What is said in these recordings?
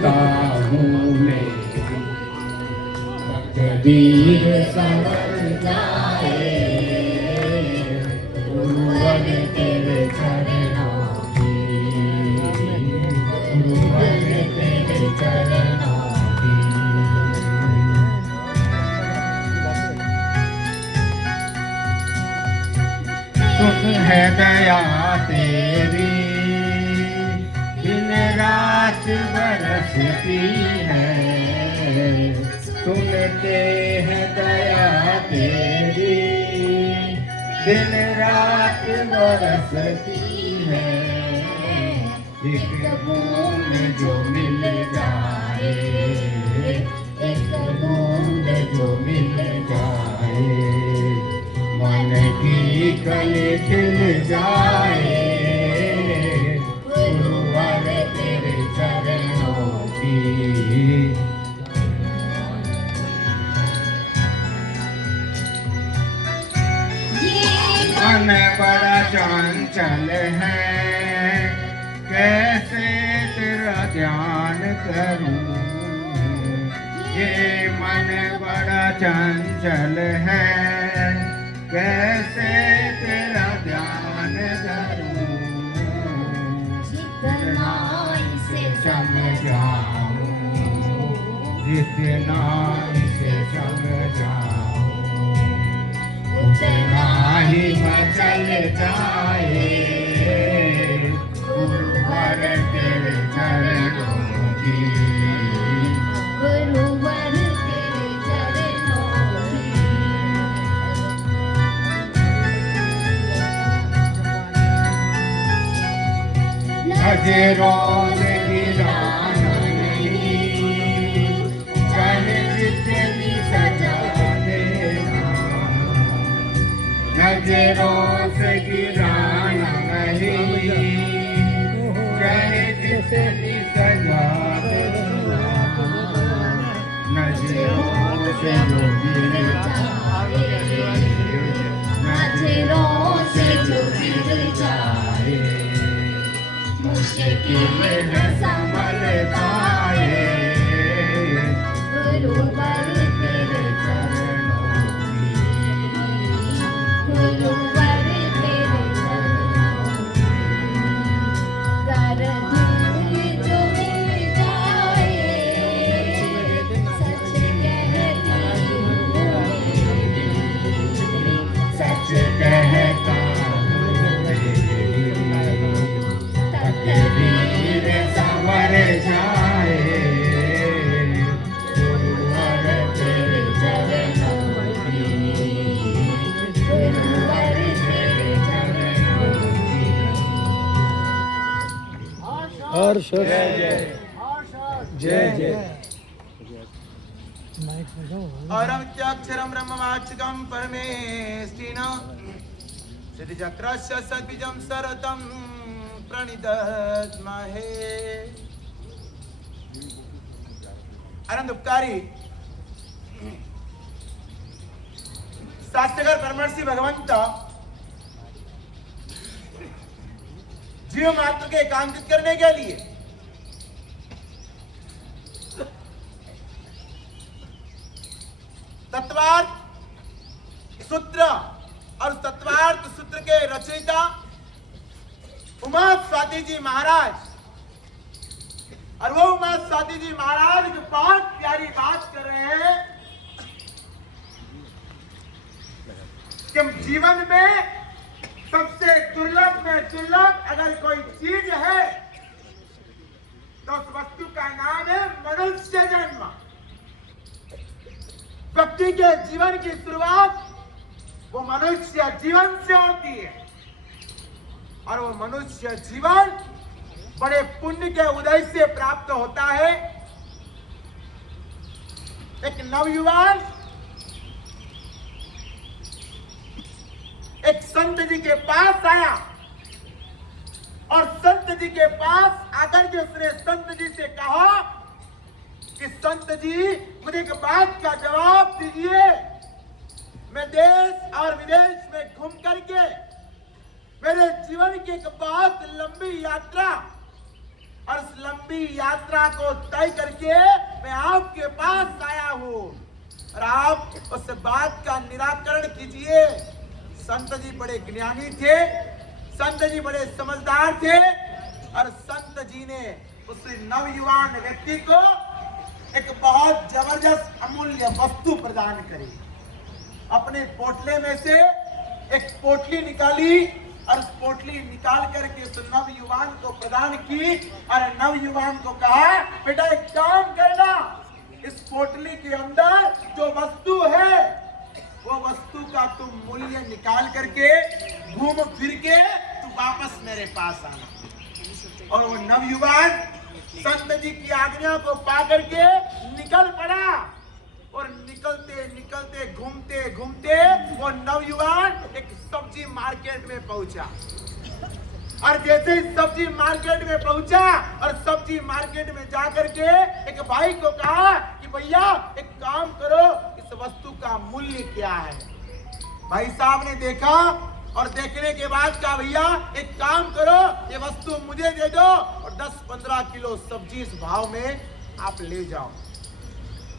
कहता हूँ मेरी तकदीर संवर जाए, गुरुवर तेरे चरणों की, गुरुवर तेरे चरणों की। सुख है दया तेरी, दिन रात बरसती है, सुनते हैं दया तेरी, दिन रात बरसती है। एक बूंद जो मिल जाए, एक बूंद जो मिल जाए, मन की कली खिल जाए, गुरुवर तेरे चरणों की। मन बड़ा चंचल है, कैसे तेरा ध्यान करूं, ये मन बड़ा चंचल है, कैसे तेरा ध्यान करूं, जितना इसे समझाऊं, जितना इसे समझाऊं, उतना ही मचल जाए, गुरुवर तेरे चरणों की, गुरुवर तेरे चरणों की। नजरों से गिराना नहीं, चाहे जितनी सजा देना, नजरों से गिराना नहीं, चाहे जितनी सजा देना, नजरों से जो गिर जाए, नजरों से जो गिर जाए, मुश्किल है संभल पाए, गुरुवर तेरे चरणों की, गुरुवर तेरे चरणों की। कर धूल जो मिल जाए, सच कहती हूँ, सच कहता तकदीर संवर जाए, गुरुवर तेरे चरणों की, गुरुवर तेरे चरणों की। हर्ष जय जय जय। अरमत्याक्षरं ब्रह्मवाचकं परमेष्ठिन सिद्धिचक्रस्य सद्बीजं सरतं प्रणिदद्महे। आनंद उपकारी शास्त्रकार परमर्षि भगवंत जीव मात्र के एकांकित करने के लिए तत्वार्थ सूत्र और तत्वार्थ सूत्र के रचयिता उमा स्वाति जी महाराज, और वो उमा स्वाति जी महाराज जो बहुत प्यारी बात कर रहे हैं कि जीवन में सबसे दुर्लभ में दुर्लभ अगर कोई चीज है तो उस वस्तु का नाम है मनुष्य जन्म। व्यक्ति के जीवन की शुरुआत वो मनुष्य जीवन से होती है, और वो मनुष्य जीवन बड़े पुण्य के उदय से प्राप्त होता है। एक नवयुवान एक संत जी के पास आया, और संत जी के पास आकर के उसने संत जी से कहा कि संत जी मुझे एक बात का जवाब दीजिए, मैं देश और विदेश में घूम करके मेरे जीवन की एक बहुत लंबी यात्रा और इस लंबी यात्रा को तय करके मैं आपके पास आया हूँ और आप उस बात का निराकरण कीजिए। संत जी बड़े ज्ञानी थे, संत जी बड़े समझदार थे और संत जी ने उस नवयुवान व्यक्ति को एक बहुत जबरदस्त अमूल्य वस्तु प्रदान करी। अपने पोटले में से एक पोटली निकाली और उस पोटली निकाल करके उस नवयुवान को प्रदान की और नवयुवान को कहा, बेटा एक काम करना, इस पोटली के अंदर जो वस्तु है वो वस्तु का तुम मूल्य निकाल करके घूम फिर के तू वापस मेरे पास आना। और वो नवयुवान संत जी की आज्ञा को पा करके निकल पड़ा और निकलते निकलते घूमते घूमते वो नवयुवान एक सब्जी मार्केट में पहुंचा। और जैसे ही सब्जी मार्केट में पहुंचा और सब्जी मार्केट में जाकर के एक भाई को कहा कि भैया एक काम करो, इस वस्तु का मूल्य क्या है। भाई साहब ने देखा और देखने के बाद कहा, भैया एक काम करो, ये वस्तु मुझे दे दो और 10-15 किलो सब्जी इस भाव में आप ले जाओ।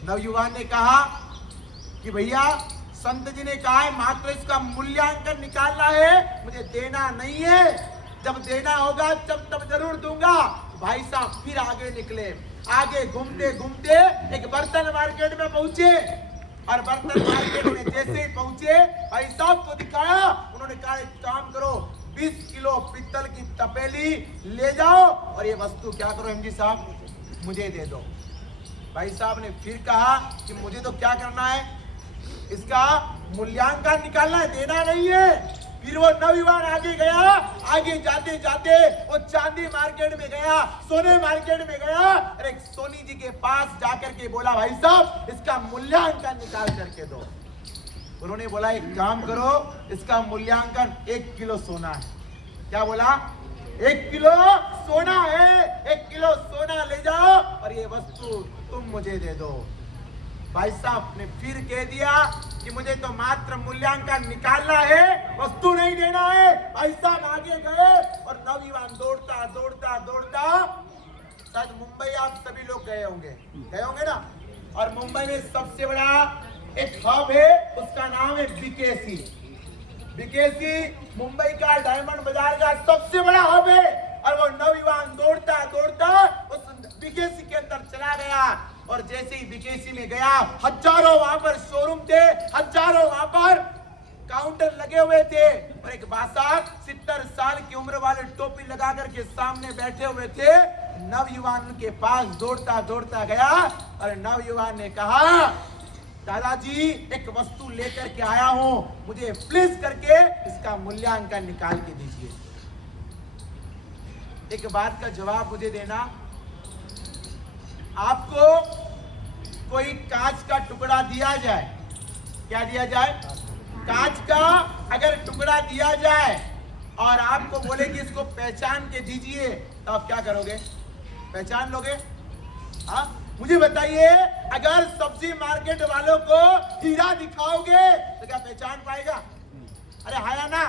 नवयुवान ने कहा कि भैया संत जी ने कहा है मात्र इसका मूल्यांकन निकालना है, मुझे देना नहीं है, जब देना होगा तब जरूर दूंगा। भाई साहब फिर आगे निकले, आगे घूमते घूमते एक बर्तन मार्केट में पहुंचे और बर्तन मार्केट में जैसे ही पहुंचे भाई साहब को दिखाया। उन्होंने कहा एक काम करो, 20 किलो पीतल की तपेली ले जाओ और ये वस्तु क्या करो एमजी साहब मुझे दे दो। भाई साहब ने फिर कहा कि मुझे तो क्या करना है, इसका मूल्यांकन निकालना है, देना नहीं है। फिर वो नवयुवान आगे गया, आगे जाते जाते वो चांदी मार्केट में गया, सोने मार्केट में गया और एक सोनी जी के पास जाकर के बोला, भाई साहब इसका मूल्यांकन निकाल करके दो। उन्होंने बोला एक काम करो, इसका मूल्यांकन 1 किलो सोना है। क्या बोला? 1 किलो सोना है, 1 किलो सोना ले जाओ और ये वस्तु तुम मुझे दे दो। भाई साहब ने फिर कह दिया कि मुझे तो मात्र मूल्यांकन निकालना है, वस्तु नहीं देना है। भाई साहब आगे गए और नवयुवान दौड़ता दौड़ता दौड़ता, शायद मुंबई आप सभी लोग गए होंगे ना। और मुंबई में सबसे बड़ा एक हब है, उसका नाम है बीकेसी। बीकेसी मुंबई का डायमंड बाजार का सबसे बड़ा हब है। और वो नवयुवान दौड़ता दौड़ता उस बीकेसी के अंदर चला गया और जैसे ही बीकेसी में गया, हजारों वहां पर शोरूम थे, हजारों वहां पर काउंटर लगे हुए थे और एक बासाक 70 साल की उम्र वाले टोपी लगा करके सामने बैठे हुए थे। नवयुवान के पास दौड़ता दौड़ता गया और नवयुवान ने कहा, दादाजी एक वस्तु लेकर के आया हूं, मुझे प्लीज करके इसका मूल्यांकन निकाल के दीजिए। एक बात का जवाब मुझे देना, आपको कोई कांच का टुकड़ा दिया जाए, क्या दिया जाए? कांच का अगर टुकड़ा दिया जाए और आपको बोले कि इसको पहचान के दीजिए, तो आप क्या करोगे? पहचान लोगे? हाँ, मुझे बताइए, अगर सब्जी मार्केट वालों को हीरा दिखाओगे तो क्या पहचान पाएगा? अरे हाया ना,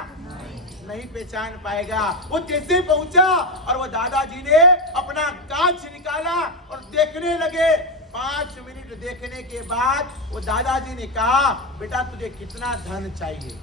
नहीं पहचान पाएगा। वो जैसे पहुंचा और वो दादाजी ने अपना कांच निकाला और देखने लगे। 5 मिनट देखने के बाद वो दादाजी ने कहा, बेटा तुझे कितना धन चाहिए?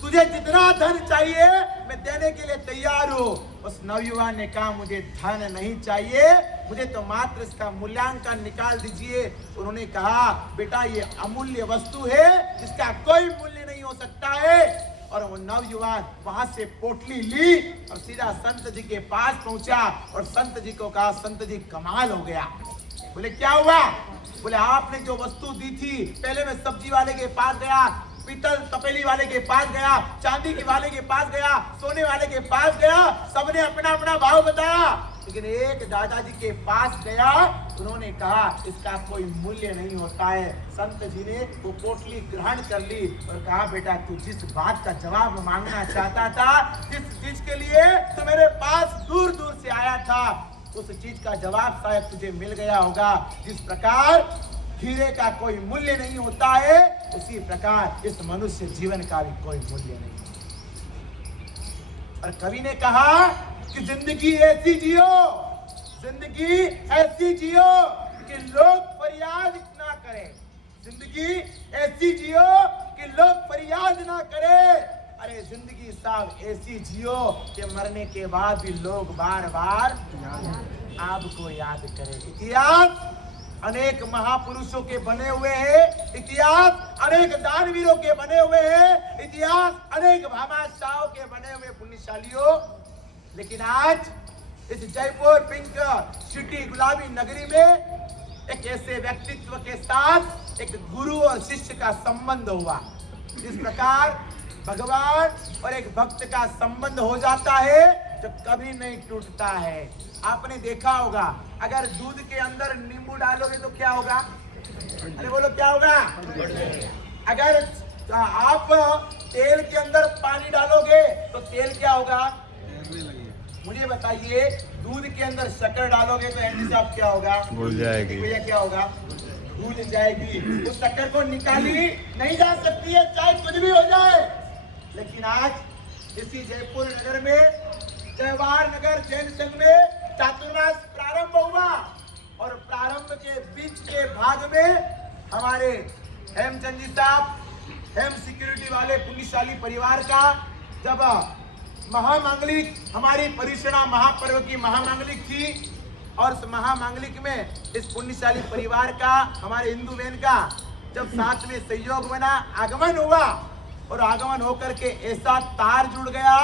तुझे जितना धन चाहिए मैं देने के लिए तैयार हूँ। उस नवयुवान ने कहा, मुझे धन नहीं चाहिए, मुझे तो मात्र इसका मूल्यांकन निकाल दीजिए। उन्होंने कहा, बेटा ये अमूल्य वस्तु है, इसका कोई मूल्य नहीं हो सकता है। और वो नवयुवान वहां से पोटली ली और सीधा संत जी के पास पहुंचा और संत जी को कहा, संत जी कमाल हो गया। बोले क्या हुआ? बोले आपने जो वस्तु दी थी, पहले मैं सब्जी वाले के पास गया, पीतल तपेली वाले के पास गया, चांदी के वाले के पास गया, सोने वाले के पास गया, सबने अपना अपना भाव बताया, लेकिन एक दादाजी के पास गया, उन्होंने कहा इसका कोई मूल्य नहीं होता है। संत जी ने वो पोटली ग्रहण कर ली और कहा, बेटा तू जिस बात का जवाब मांगना चाहता था, जिस चीज के लिए तू मेरे पास दूर दूर से आया था, उस चीज का जवाब शायद तुझे मिल गया होगा। जिस प्रकार हीरे का कोई मूल्य नहीं होता है, उसी प्रकार इस मनुष्य जीवन का भी कोई मूल्य नहीं। और कवि ने कहा कि जिंदगी ऐसी जियो जिंदगी ऐसी जियो कि लोग फरियाद ना करें। जिंदगी ऐसी जियो कि लोग फरियाद ना करें। अरे जिंदगी साहब ऐसी जियो कि मरने के बाद भी लोग बार बार आपको याद करें। इतिहास अनेक महापुरुषों के बने हुए हैं, इतिहास अनेक दानवीरों के बने हुए हैं, इतिहास अनेक भामाशाहों के बने हुए पुण्यशालियों। लेकिन आज इस जयपुर पिंक सिटी गुलाबी नगरी में एक ऐसे व्यक्तित्व के साथ एक गुरु और शिष्य का संबंध हुआ। इस प्रकार भगवान और एक भक्त का संबंध हो जाता है जो कभी नहीं टूटता है। आपने देखा होगा अगर दूध के अंदर नींबू डालोगे तो क्या होगा? अरे बोलो क्या होगा? अगर आप तेल के अंदर पानी डालोगे तो तेल क्या होगा? मुझे बताइए, दूध के अंदर शक्कर डालोगे तो एंडी साहब क्या होगा? घुल जाएगी। भैया क्या होगा? घुल जाएगी। उस शक्कर को निकाली नहीं जा सकती है, चाहे कुछ भी हो जाए। लेकिन आज इसी जयपुर नगर में, जवाहर नगर जैन संघ में चातुर्मास प्रारंभ हुआ और प्रारंभ के बीच के भाग में हमारे हेमचंद जी साहब, हेम सिक्योरिटी वाले पुण्यशाली परिवार का जब महामांगलिक, हमारी परिश्रणा महापर्व की महामांगलिक थी और उस महामांगलिक में इस पुण्यशाली परिवार का, हमारे हिंदू बहन का जब साथ में सहयोग बना, आगमन हुआ और आगमन होकर के ऐसा तार जुड़ गया,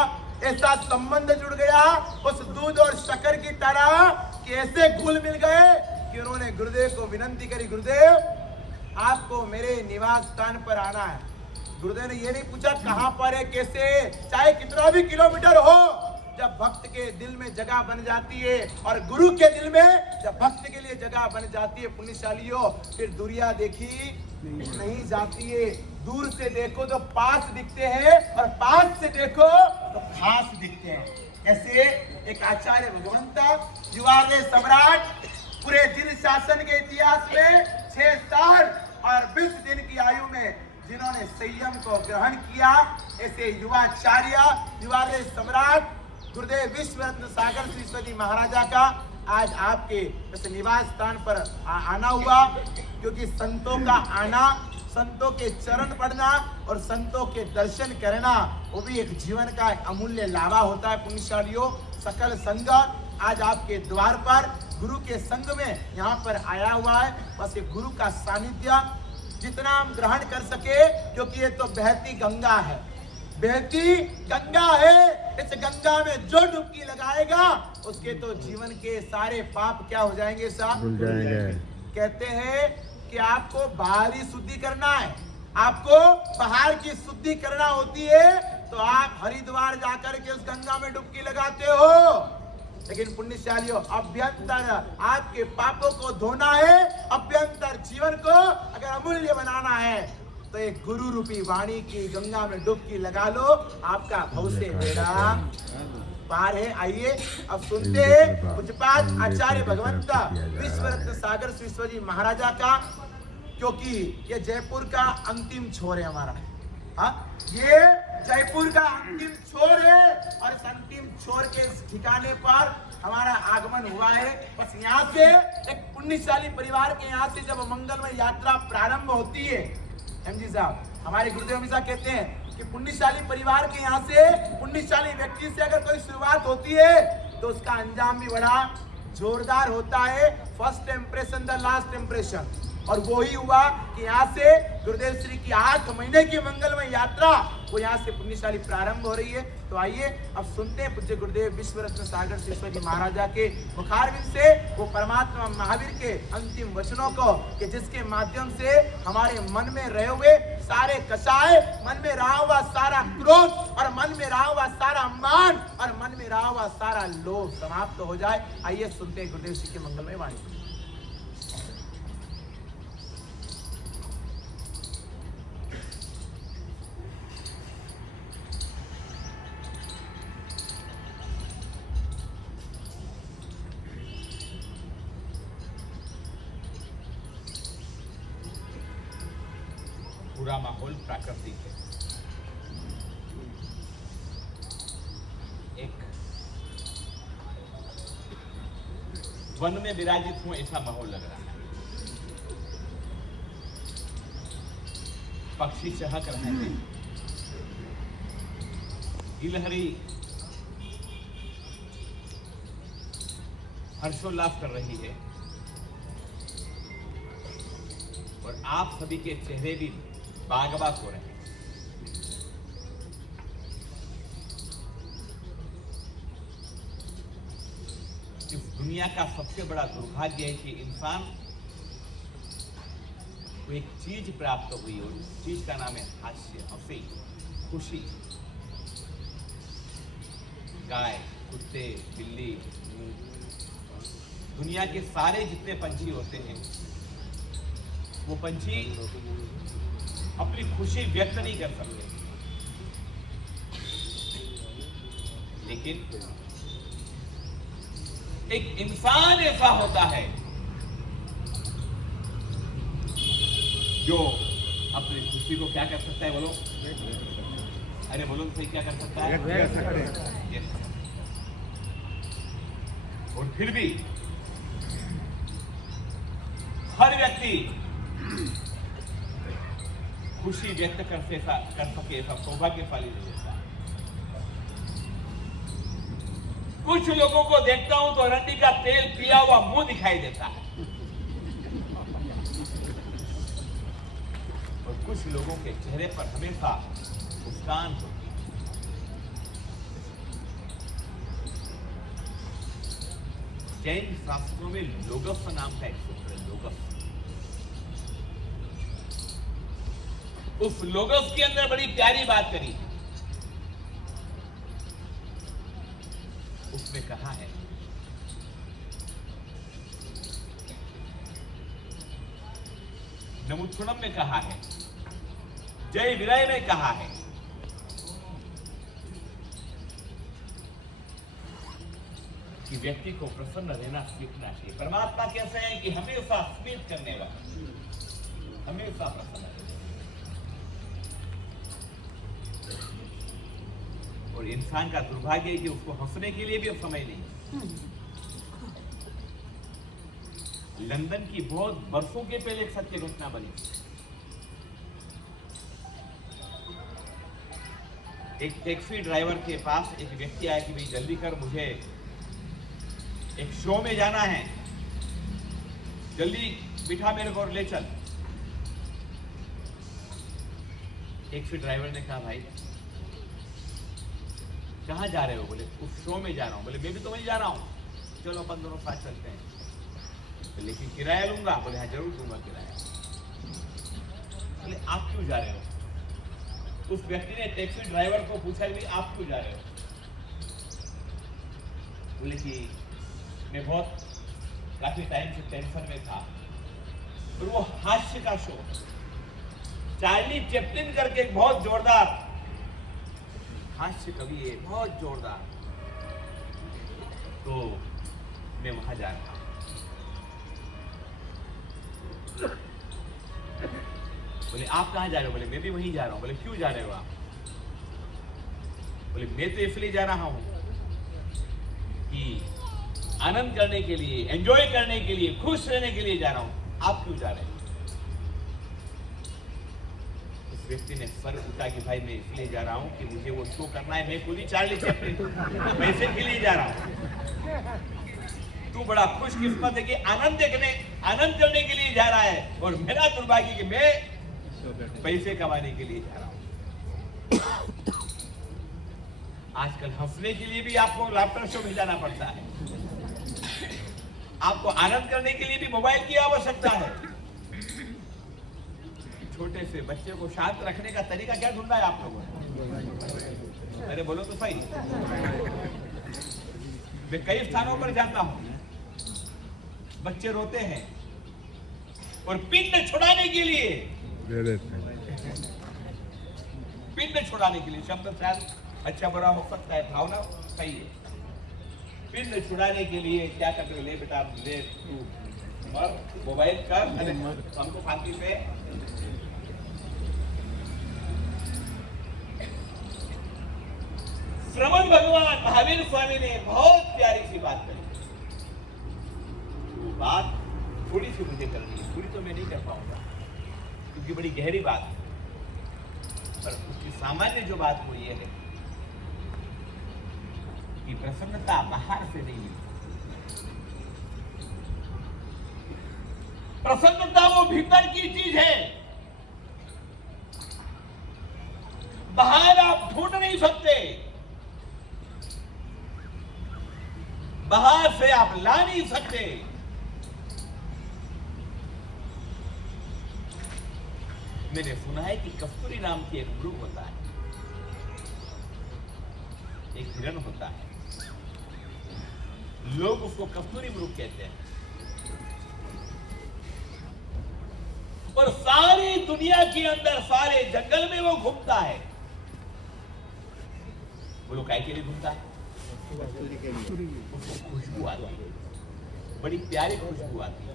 ऐसा संबंध जुड़ गया उस दूध और शक्कर की तरह कि ऐसे घुल मिल गए कि उन्होंने गुरुदेव को विनंती करी, गुरुदेव आपको मेरे निवास स्थान पर आना है। गुरुदेव ने ये नहीं पूछा कहां पर है, कैसे, चाहे कितना भी किलोमीटर हो। जब भक्त के दिल में जगह बन जाती है और गुरु के दिल में जब भक्त के लिए जगह बन जाती है पुण्यशालियों, फिर दुनिया देखी नहीं जाती है। दूर से देखो तो पास दिखते हैं और पास से देखो तो खास दिखते हैं। ऐसे एक आचार्य भगवंत युवालय सम्राट पूरे जिन शासन के इतिहास में 6 साल और 20 दिन की आयु में जिन्होंने संयम को ग्रहण किया, ऐसे युवाचार्य युवालय सम्राट गुरुदेव विश्व रत्न सागर सरस्वती महाराजा का आज आपके इस निवास स्थान पर आना हुआ। क्योंकि संतों का आना, संतों के चरण पढ़ना और संतों के दर्शन करना वो भी एक जीवन का अमूल्य लावा होता है। पुण्यशालियों, सकल संघ आज आपके द्वार पर गुरु के संग में यहाँ पर आया हुआ है। बस ये गुरु का सानिध्य जितना हम ग्रहण कर सके, क्योंकि ये तो बहती गंगा है, बहती गंगा है। इस गंगा में जो डुबकी लगाएगा उसके तो जीवन के सारे पाप क्या हो जाएंगे साहब? भूल जाएंगे। कहते हैं कि आपको बाहरी शुद्धि करना है, आपको बाहर की शुद्धि करना होती है तो आप हरिद्वार जाकर के उस गंगा में डुबकी लगाते हो। लेकिन पुण्यशालियों, अभ्यंतर आपके पापों को धोना है, अभ्यंतर जीवन को अगर अमूल्य बनाना है तो एक गुरु रूपी वाणी की गंगा में डुबकी लगा लो, आपका भव से बेड़ा पार है। आइए अब सुनते हैं पूज्यपाद आचार्य भगवंत विश्व रत्न सागर सरस्वती महाराजा का, क्योंकि ये जयपुर का अंतिम छोर है हमारा। हाँ, ये जयपुर का अंतिम छोर है और इस अंतिम छोर के इस ठिकाने पर हमारा आगमन हुआ है। बस यहाँ से एक पुण्यशाली परिवार के यहाँ से जब मंगलमय यात्रा प्रारंभ होती है, एम जी साहब, हमारे गुरुदेव हमेशा कहते हैं कि पुण्यशाली परिवार के यहाँ से, पुण्यशाली व्यक्ति से अगर कोई शुरुआत होती है तो उसका अंजाम भी बड़ा जोरदार होता है। First impression the last impression. और वो ही हुआ कि यहाँ से गुरुदेव श्री की 8 महीने की मंगलमय यात्रा वो यहाँ से पुण्यशाली प्रारंभ हो रही है। तो आइए अब सुनते हैं पूज्य गुरुदेव विश्व रत्न सागर सरस्वती महाराजा के मुखारविंद से वो परमात्मा महावीर के अंतिम वचनों को, कि जिसके माध्यम से हमारे मन में रहे हुए सारे कषाय, मन में रहा हुआ सारा क्रोध और मन में रहा हुआ सारा मान और मन में रहा हुआ सारा लोभ समाप्त हो जाए। आइए सुनते हैं गुरुदेव श्री की मंगलमय वाणी। पूरा माहौल प्राकृतिक है। एक वन में विराजित हूं ऐसा माहौल लग रहा है। पक्षी चहक रहे हैं, गिलहरी हर्षोल्लास कर रही है और आप सभी के चेहरे भी बागबाग हो रहे हैं। इस दुनिया का सबसे बड़ा दुर्भाग्य है कि इंसान को एक चीज प्राप्त हुई और उस चीज का नाम है हास्य, हंसी, खुशी। गाय, कुत्ते, बिल्ली, दुनिया के सारे जितने पंछी होते हैं वो पंछी अपनी खुशी व्यक्त नहीं कर सकते, लेकिन एक इंसान ऐसा होता है जो अपनी खुशी को क्या कर सकता है, बोलो, अरे बोलो तो सही, क्या कर सकता है? और फिर भी हर व्यक्ति खुशी व्यक्त कर सके ऐसा सौभाग्यशाली नहीं होता। कुछ लोगों को देखता हूं तो रंडी का तेल पिया हुआ मुंह दिखाई देता है और कुछ लोगों के चेहरे पर हमेशा मुस्कान होती है। जैन शास्त्रों में लोगस नाम का एक सूत्र है, लोगस। उस लोगस के अंदर बड़ी प्यारी बात करी है। उसमें कहा है नमुत्थुणम में कहा है, जय विरय में कहा है कि व्यक्ति को प्रसन्न रहना सीखना चाहिए। परमात्मा कैसे हैं कि हमेशा स्मित करने वाला, हमेशा प्रसन्न रहना। और इंसान का दुर्भाग्य है कि उसको हंसने के लिए भी अब समय नहीं। लंदन की बहुत बरसों के पहले एक सत्य घटना बनी। एक टैक्सी ड्राइवर के पास एक व्यक्ति आया कि भाई जल्दी कर, मुझे एक शो में जाना है, जल्दी बिठा मेरे को और ले चल। टैक्सी ड्राइवर ने कहा भाई कहाँ जा रहे हो? बोले उस शो में जा रहा हूँ। बोले मैं भी तो वहीं जा रहा हूँ, चलो अपन दोनों साथ चलते हैं। लेकिन किराया लूंगा? बोले हाँ जरूर दूंगा किराया। बोले आप क्यों जा रहे हो? उस व्यक्ति ने टैक्सी ड्राइवर को पूछा कि आप क्यों जा रहे हो? बोले कि मैं बहुत काफी टाइम से टेंशन में था। और वो हास्य का शो, चार्ली चैपलिन करके एक बहुत जोरदार हास्य कवि है, बहुत जोरदार, तो मैं वहां जा रहा हूं। बोले आप कहां जा रहे हो? बोले मैं भी वहीं जा रहा हूं। बोले क्यों जा रहे हो आप? बोले मैं तो इसलिए जा रहा हूं कि आनंद करने के लिए, एंजॉय करने के लिए, खुश रहने के लिए जा रहा हूं। आप क्यों जा रहे हैं? व्यक्ति ने सर उठा कि भाई मैं इसलिए जा रहा हूँ कि मुझे वो शो करना है, मैं खुद ही चार्ली चैपलिन पैसे के लिए जा रहा हूँ। तू बड़ा खुशकिस्मत है कि आनंद करने के लिए जा रहा है, और मेरा दुर्भाग्य कि मैं पैसे कमाने के लिए जा रहा हूँ। आजकल हंसने के लिए भी आपको लाफ्टर शो में जाना पड़ता है, आपको आनंद करने के लिए भी मोबाइल की आवश्यकता है। छोटे से बच्चे को शांत रखने का तरीका क्या ढूंढा है आप लोगों ने? अरे बोलो तो सही। मैं कई स्थानों पर जाता हूं, बच्चे रोते हैं और पिंड छुड़ाने के लिए, पिंड छुड़ाने के लिए, शब्द शायद अच्छा बुरा हो सकता है, भावना सही है। पिंड छुड़ाने के लिए क्या करते हो? ले बेटा ले, तू मर, मोबाइल कर, अरे हमको शांति से। श्रमण भगवान महावीर स्वामी ने बहुत प्यारी सी बात कही। बात थोड़ी सी मुझे करनी है, पूरी तो मैं नहीं कर पाऊंगा क्योंकि बड़ी गहरी बात है, पर उसकी सामान्य जो बात वो ये है कि प्रसन्नता बाहर से नहीं मिलती, प्रसन्नता वो भीतर की चीज है, बाहर आप ढूंढ नहीं सकते, बाहर से आप ला नहीं सकते। मैंने सुना है कि कस्तूरी नाम की एक मृग होता है, एक हिरण होता है, लोग उसको कस्तूरी मृग कहते हैं, और सारी दुनिया के अंदर सारे जंगल में वो घूमता है। बोलो काय के लिए घूमता है? उसको खुशबू आती है, बड़ी प्यारी खुशबू आती है,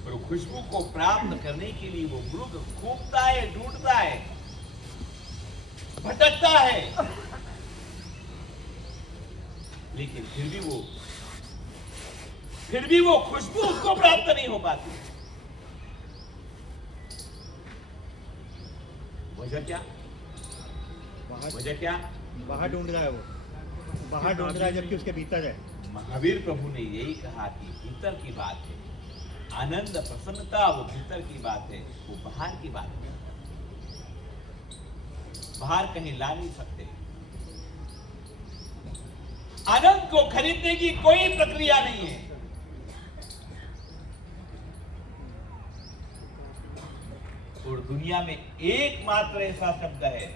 और खुशबू को प्राप्त करने के लिए वो मृग घूमता है, ढूंढता है, भटकता है, लेकिन फिर भी वो खुशबू उसको प्राप्त नहीं हो पाती। वजह क्या? वजह क्या? बाहर ढूंढ रहा है, वो बाहर ढूंढ रहा है जबकि उसके भीतर है। महावीर प्रभु ने यही कहा कि भीतर की बात है, आनंद प्रसन्नता वो भीतर की बात है, वो बाहर की बात है, बाहर कहीं ला नहीं सकते। आनंद को खरीदने की कोई प्रक्रिया नहीं है, और दुनिया में एकमात्र ऐसा शब्द है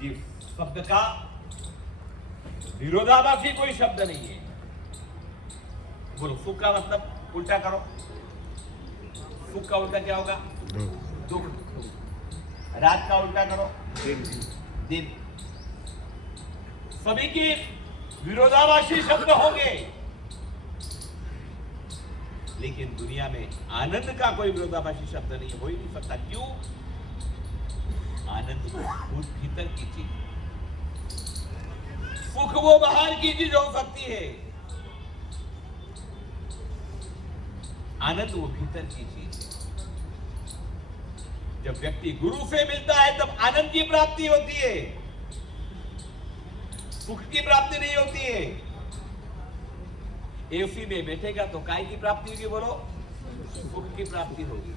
जिस शब्द का विरोधाभासी कोई शब्द नहीं है। बोलो सुख का मतलब उल्टा करो, सुख का उल्टा क्या होगा? दुख। रात का उल्टा करो, दिन। सभी के विरोधाभासी शब्द होंगे, लेकिन दुनिया में आनंद का कोई विरोधाभासी शब्द नहीं हो ही नहीं सकता। क्यों? आनंद वो भीतर की चीज, सुख वो बाहर की चीज हो सकती है, आनंद वो भीतर की चीज है। जब व्यक्ति गुरु से मिलता है तब आनंद की प्राप्ति होती है, सुख की प्राप्ति नहीं होती है। एसी में बैठेगा तो काय की प्राप्ति होगी? बोलो सुख की प्राप्ति होगी।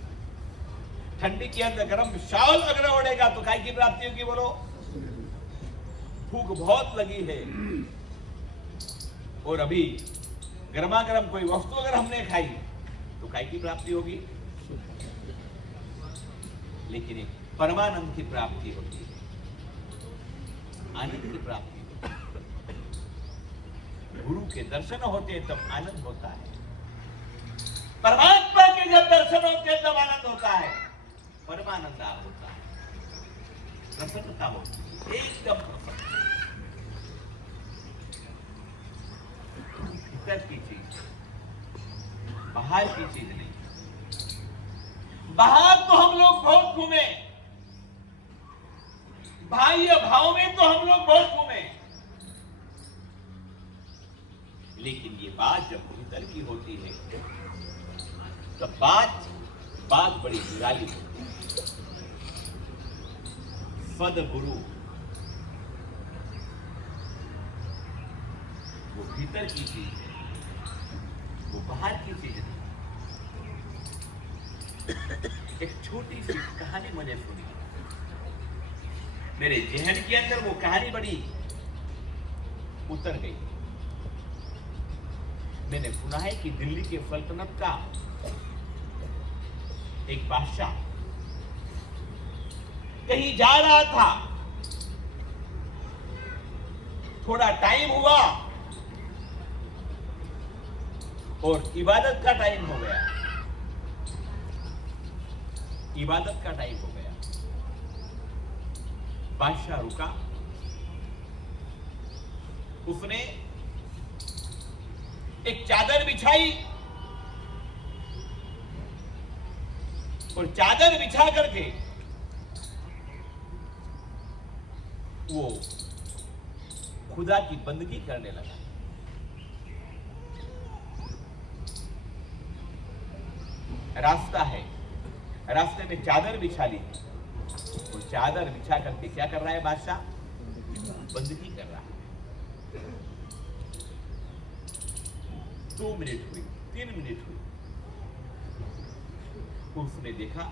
ठंडी के अंदर गर्म शाल अगर ओढ़ेगा तो काय की प्राप्ति होगी? बोलो भूख बहुत लगी है और अभी गर्मा गर्म कोई वस्तु अगर हमने खाई तो काय की प्राप्ति होगी? लेकिन एक परमानंद की प्राप्ति होती है, आनंद की प्राप्ति। गुरु के दर्शन होते हैं तब आनंद होता है, परमात्मा के जब दर्शन होते हैं तब आनंद होता है, परमानंद होता है, प्रसन्नता होती है, एकदम प्रसन्न। भीतर की चीज, बाहर की चीज नहीं। बाहर तो हम लोग बहुत घूमे, बाह्य भाव में तो हम लोग बहुत घूमे, लेकिन ये बात जब भीतर की होती है तब बात बड़ी निराली होती है। सद्गुरु वो भीतर की चीज है, वो बाहर की चीज नहीं। एक छोटी सी कहानी मैंने सुनी, मेरे जहन के अंदर वो कहानी बड़ी उतर गई। मैंने सुना है कि दिल्ली के सल्तनत का एक बादशाह कहीं जा रहा था, थोड़ा टाइम हुआ और इबादत का टाइम हो गया, इबादत का टाइम हो गया। बादशाह रुका, उसने एक चादर बिछाई और चादर बिछा करके वो खुदा की बंदगी करने लगा। रास्ता है, रास्ते में चादर बिछा ली। वो चादर बिछा करके क्या कर रहा है बादशाह? बंदगी कर रहा है। 2 मिनट हुई, 3 मिनट हुई, उसने देखा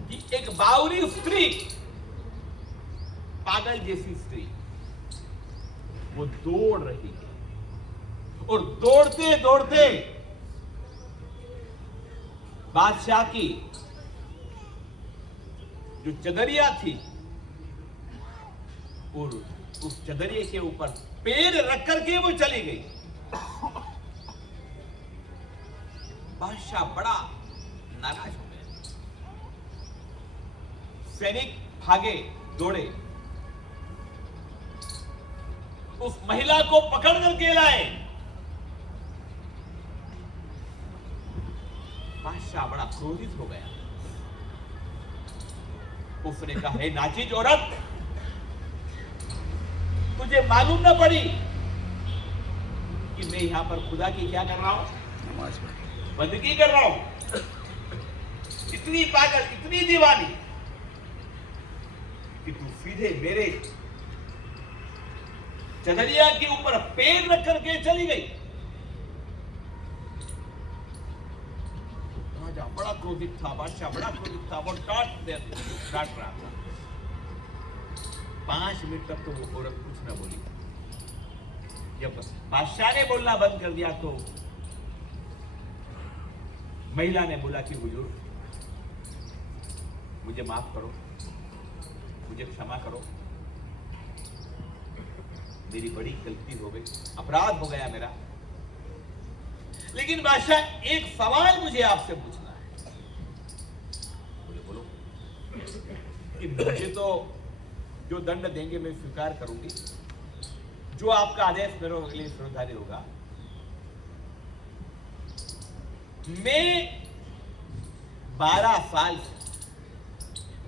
कि एक बावरी स्त्री, पागल जैसी स्त्री, वो दौड़ रही है और दौड़ते दौड़ते बादशाह की जो चदरिया थी और उस चदरिए के ऊपर पैर रख करके वो चली गई। बादशाह बड़ा नाराज हो गया। सैनिक भागे दौड़े, उस महिला को पकड़ करके लाए। बादशाह बड़ा क्रोधित हो गया। उसने कहा, हे नाचीज औरत, तुझे मालूम न पड़ी कि मैं यहां पर खुदा की क्या कर रहा हूं? बंदगी कर रहा हूं। इतनी पागल, इतनी दीवानी कि तू सीधे मेरे चदरिया के ऊपर पैर रख करके चली गई। राजा बड़ा क्रोधित था, बादशाह बड़ा क्रोधित था, वो डांट रहा था। 5 मिनट तक तो वो औरत कुछ न बोली। जब बादशाह ने बोलना बंद कर दिया तो महिला ने बोला कि हुजूर, मुझे माफ करो, मुझे क्षमा करो, मेरी बड़ी गलती हो गई, अपराध हो गया मेरा। लेकिन बादशाह, एक सवाल मुझे आपसे पूछना है। बोले बोलो। कि मुझे तो जो दंड देंगे मैं स्वीकार करूंगी, जो आपका आदेश मेरे लिए श्रद्धारी होगा। मैं 12 साल से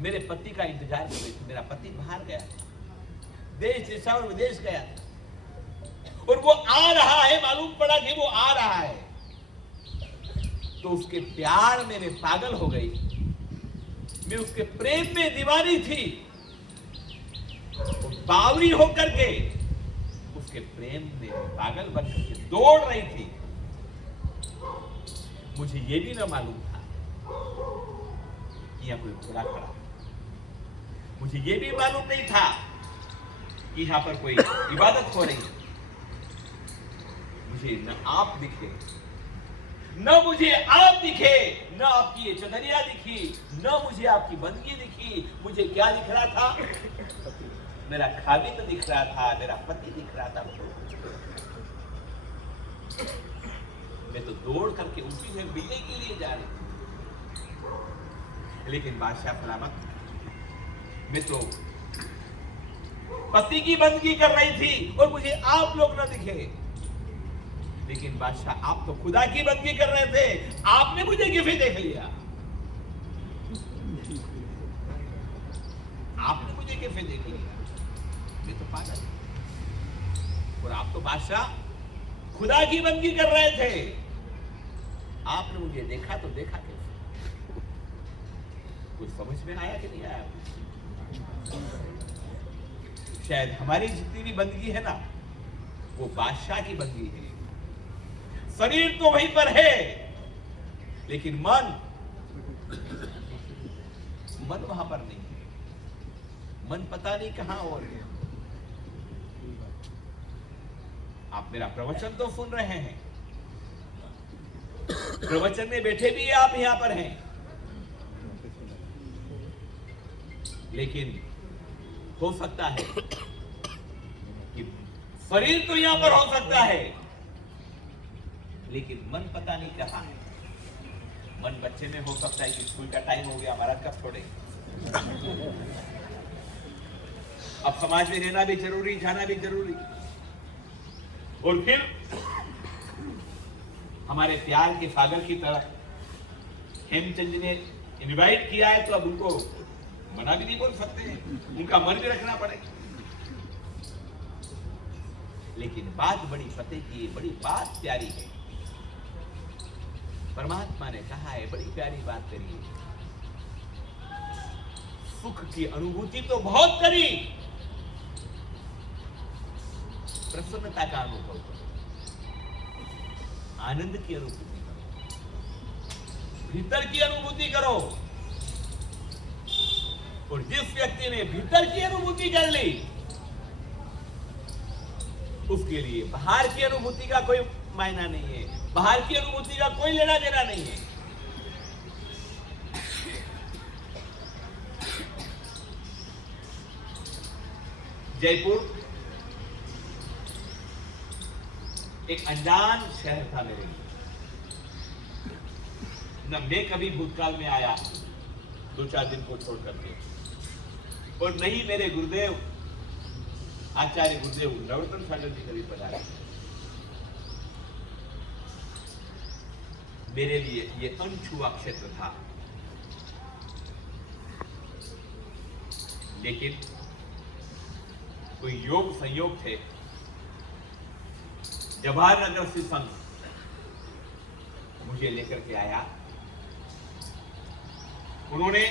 मेरे पति का इंतजार कर रही थी। मेरा पति बाहर गया, देश देशा और विदेश गया, और वो आ रहा है, मालूम पड़ा कि वो आ रहा है। तो उसके प्यार में मैं पागल हो गई, मैं उसके प्रेम में दीवानी थी। वो बावरी होकर के उसके प्रेम में पागल बनकर के दौड़ रही थी। मुझे ये भी ना मालूम था कि यहां कोई घोड़ा खड़ा। मुझे ये भी मालूम नहीं था कि यहां पर कोई इबादत हो रही। मुझे न आप दिखे, न मुझे आप दिखे, न आपकी ये चदरिया दिखी, न मुझे आपकी बंदगी दिखी। मुझे क्या दिख रहा था? मेरा खाविंद दिख रहा था, मेरा पति दिख रहा था। मैं तो दौड़ करके उसी से मिलने के लिए जा रही थी। लेकिन बादशाह सलामत, मैं तो पति की बंदगी कर रही थी और मुझे आप लोग न दिखे। लेकिन बादशाह, आप तो खुदा की बंदगी कर रहे थे, आपने मुझे किफी देख लिया। आपने मुझे किफी देख लिया, मैं तो पागल। और आप तो बादशाह खुदा की बंदगी कर रहे थे, आपने मुझे देखा तो देखा कैसे? कुछ समझ में आया कि नहीं आया? शायद हमारी जितनी भी बंदगी है ना, वो बादशाह की बंदगी है। शरीर तो वहीं पर है, लेकिन मन वहां पर नहीं है। मन पता नहीं कहां और है। आप मेरा प्रवचन तो सुन रहे हैं, प्रवचन में बैठे भी आप यहां पर हैं, लेकिन हो सकता है कि शरीर तो यहां पर हो सकता है, लेकिन मन पता नहीं कहां है। मन बच्चे में हो सकता है कि स्कूल का टाइम हो गया, हमारा कब छोड़े। अब समाज में रहना भी जरूरी, जाना भी जरूरी। और फिर हमारे प्यार के सागर की तरह हेमचंद ने इनवाइट किया है, तो अब उनको मना भी नहीं बोल सकते हैं, उनका मन भी रखना पड़ेगा। लेकिन बात बड़ी पते की, बड़ी बात प्यारी है। परमात्मा ने कहा है, बड़ी प्यारी बात करी है, सुख की अनुभूति तो बहुत करी, प्रसन्नता का अनुभव करो, आनंद की अनुभूति करो, भीतर की अनुभूति करो। और जिस व्यक्ति ने भीतर की अनुभूति कर ली, उसके लिए बाहर की अनुभूति का कोई मायना नहीं है, बाहर की अनुभूति का कोई लेना देना नहीं है। जयपुर एक अनजान शहर था मेरे लिए, न मैं कभी भूतकाल में आया 2-4 दिन को छोड़ करके, और नहीं मेरे गुरुदेव आचार्य गुरुदेव नरोत्तम सागर जी कभी पधारे। मेरे लिए ये अनछुआ क्षेत्र था, लेकिन कोई योग संयोग थे, जवाहरनगर से संघ मुझे लेकर के आया। उन्होंने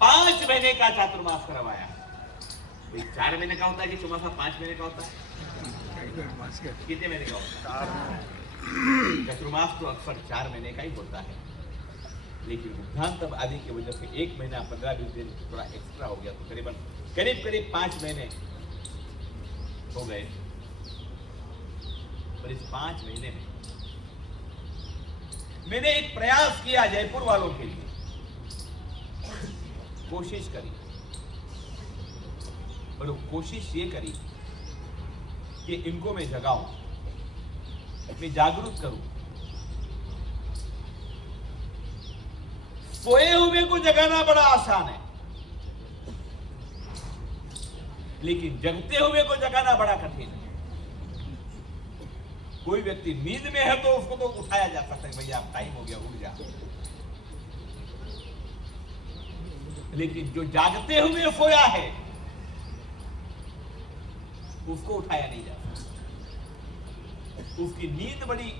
5 महीने का चातुर्मास करवाया। 4 महीने का होता है कि चौमासा 5 महीने का होता है? कितने महीने का होता है? चतुर्मास तो अक्सर 4 महीने का ही होता है, लेकिन बुद्धांत आदि की वजह से 1 महीना 15-20 दिन थोड़ा एक्स्ट्रा हो गया, तो करीब 5 महीने हो गए। पर इस 5 महीने में मैंने एक प्रयास किया जयपुर वालों के लिए, कोशिश करी, और वो कोशिश ये करी कि इनको मैं जगाऊं, मैं जागरूक करूं। सोए हुए को जगाना बड़ा आसान है, लेकिन जगते हुए को जगाना बड़ा कठिन है। कोई व्यक्ति नींद में है तो उसको तो उठाया जा सकता है, भैया टाइम हो गया, उठ जा। लेकिन जो जागते हुए सोया है उसको उठाया नहीं जा सकता। उसकी नींद बड़ी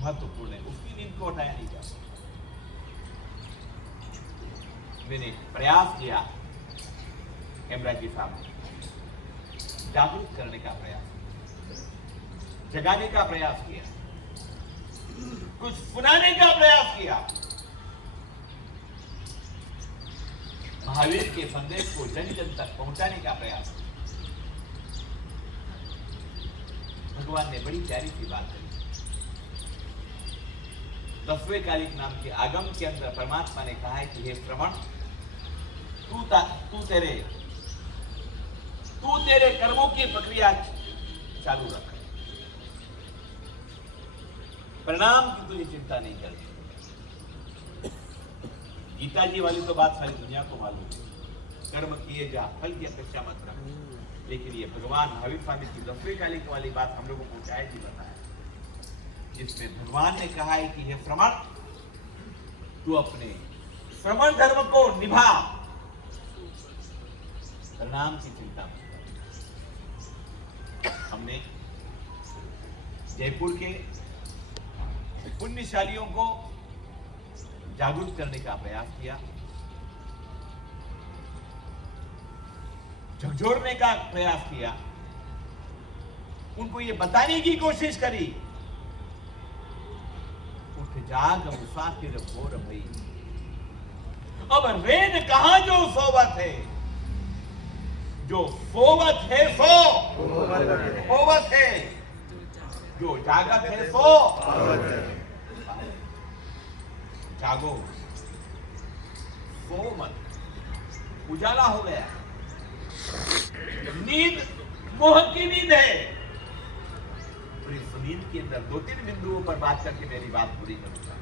महत्वपूर्ण है, उसकी नींद को उठाया नहीं जा सकता। मैंने प्रयास किया हेमराज जी साहब, जागरूक करने का प्रयास, जगाने का प्रयास किया, कुछ सुनाने का प्रयास किया, महावीर के संदेश को जन जन तक पहुंचाने का प्रयास किया। भगवान ने बड़ी प्यारी सी बात कही। 10वें कालिक नाम के आगम के अंदर परमात्मा ने कहा है कि हे श्रवण, तू तेरे कर्मों की प्रक्रिया चालू रख, परिणाम की तुझे चिंता नहीं करनी। गीता जी वाली तो बात सारी दुनिया को मालूम है, कर्म किए जा, फल की अपेक्षा मत रख। लेकिन ये भगवान महावीर स्वामी की 10वें कालिक वाली बात हम लोगों को क्या जी बताया, जिसमें भगवान ने कहा है कि हे श्रवण, तू अपने श्रवण धर्म को निभा, परिणाम की चिंता मत कर। हमने जयपुर के पुण्यशालियों को जागरूक करने का प्रयास किया, झकझोरने का प्रयास किया, उनको ये बताने की कोशिश करी, उठ जाग मुसाफिर भोर भई, अब रेन कहां जो सोवत है, जो सोवत है सो होवत है, जो जागत है सो जागो, सो मत। उजाला हो गया, नींद मोह की नींद है। और इस नींद के अंदर 2-3 बिंदुओं पर बात करके मेरी बात पूरी करूंगा।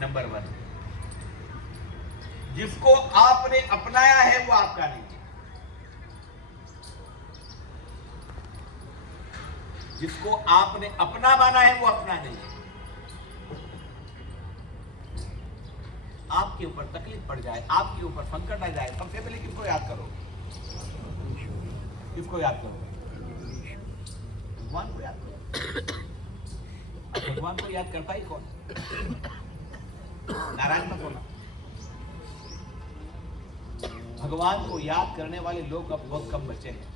नंबर 1, जिसको आपने अपनाया है वो आपका नहीं है, जिसको आपने अपना माना है वो अपना नहीं है। आपके ऊपर तकलीफ पड़ जाए, आपके ऊपर संकट आ जाए, सबसे पहले किसको याद करो? किसको याद करो? भगवान को याद करो। भगवान को याद करता ही कौन? नारायण मत होना। भगवान को याद करने वाले लोग अब बहुत कम बचे हैं।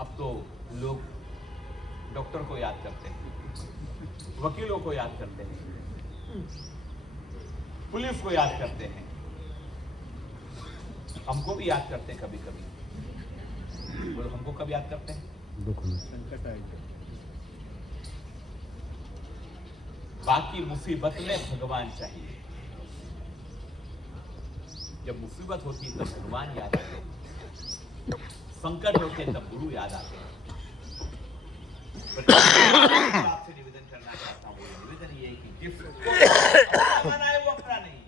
अब तो लोग डॉक्टर को याद करते हैं, वकीलों को याद करते हैं, पुलिस को याद करते हैं, हमको भी याद करते हैं कभी कभी। बोलो, हमको कब याद करते हैं? संकट आएगा। बाकी मुसीबत में भगवान चाहिए। जब मुसीबत होती है तब भगवान याद आते हैं, संकट होते हैं तब गुरु याद आते हैं। आपसे निवेदन करना चाहता हूँ, निवेदन ये है कि जिसको अपना है वो अपना नहीं है।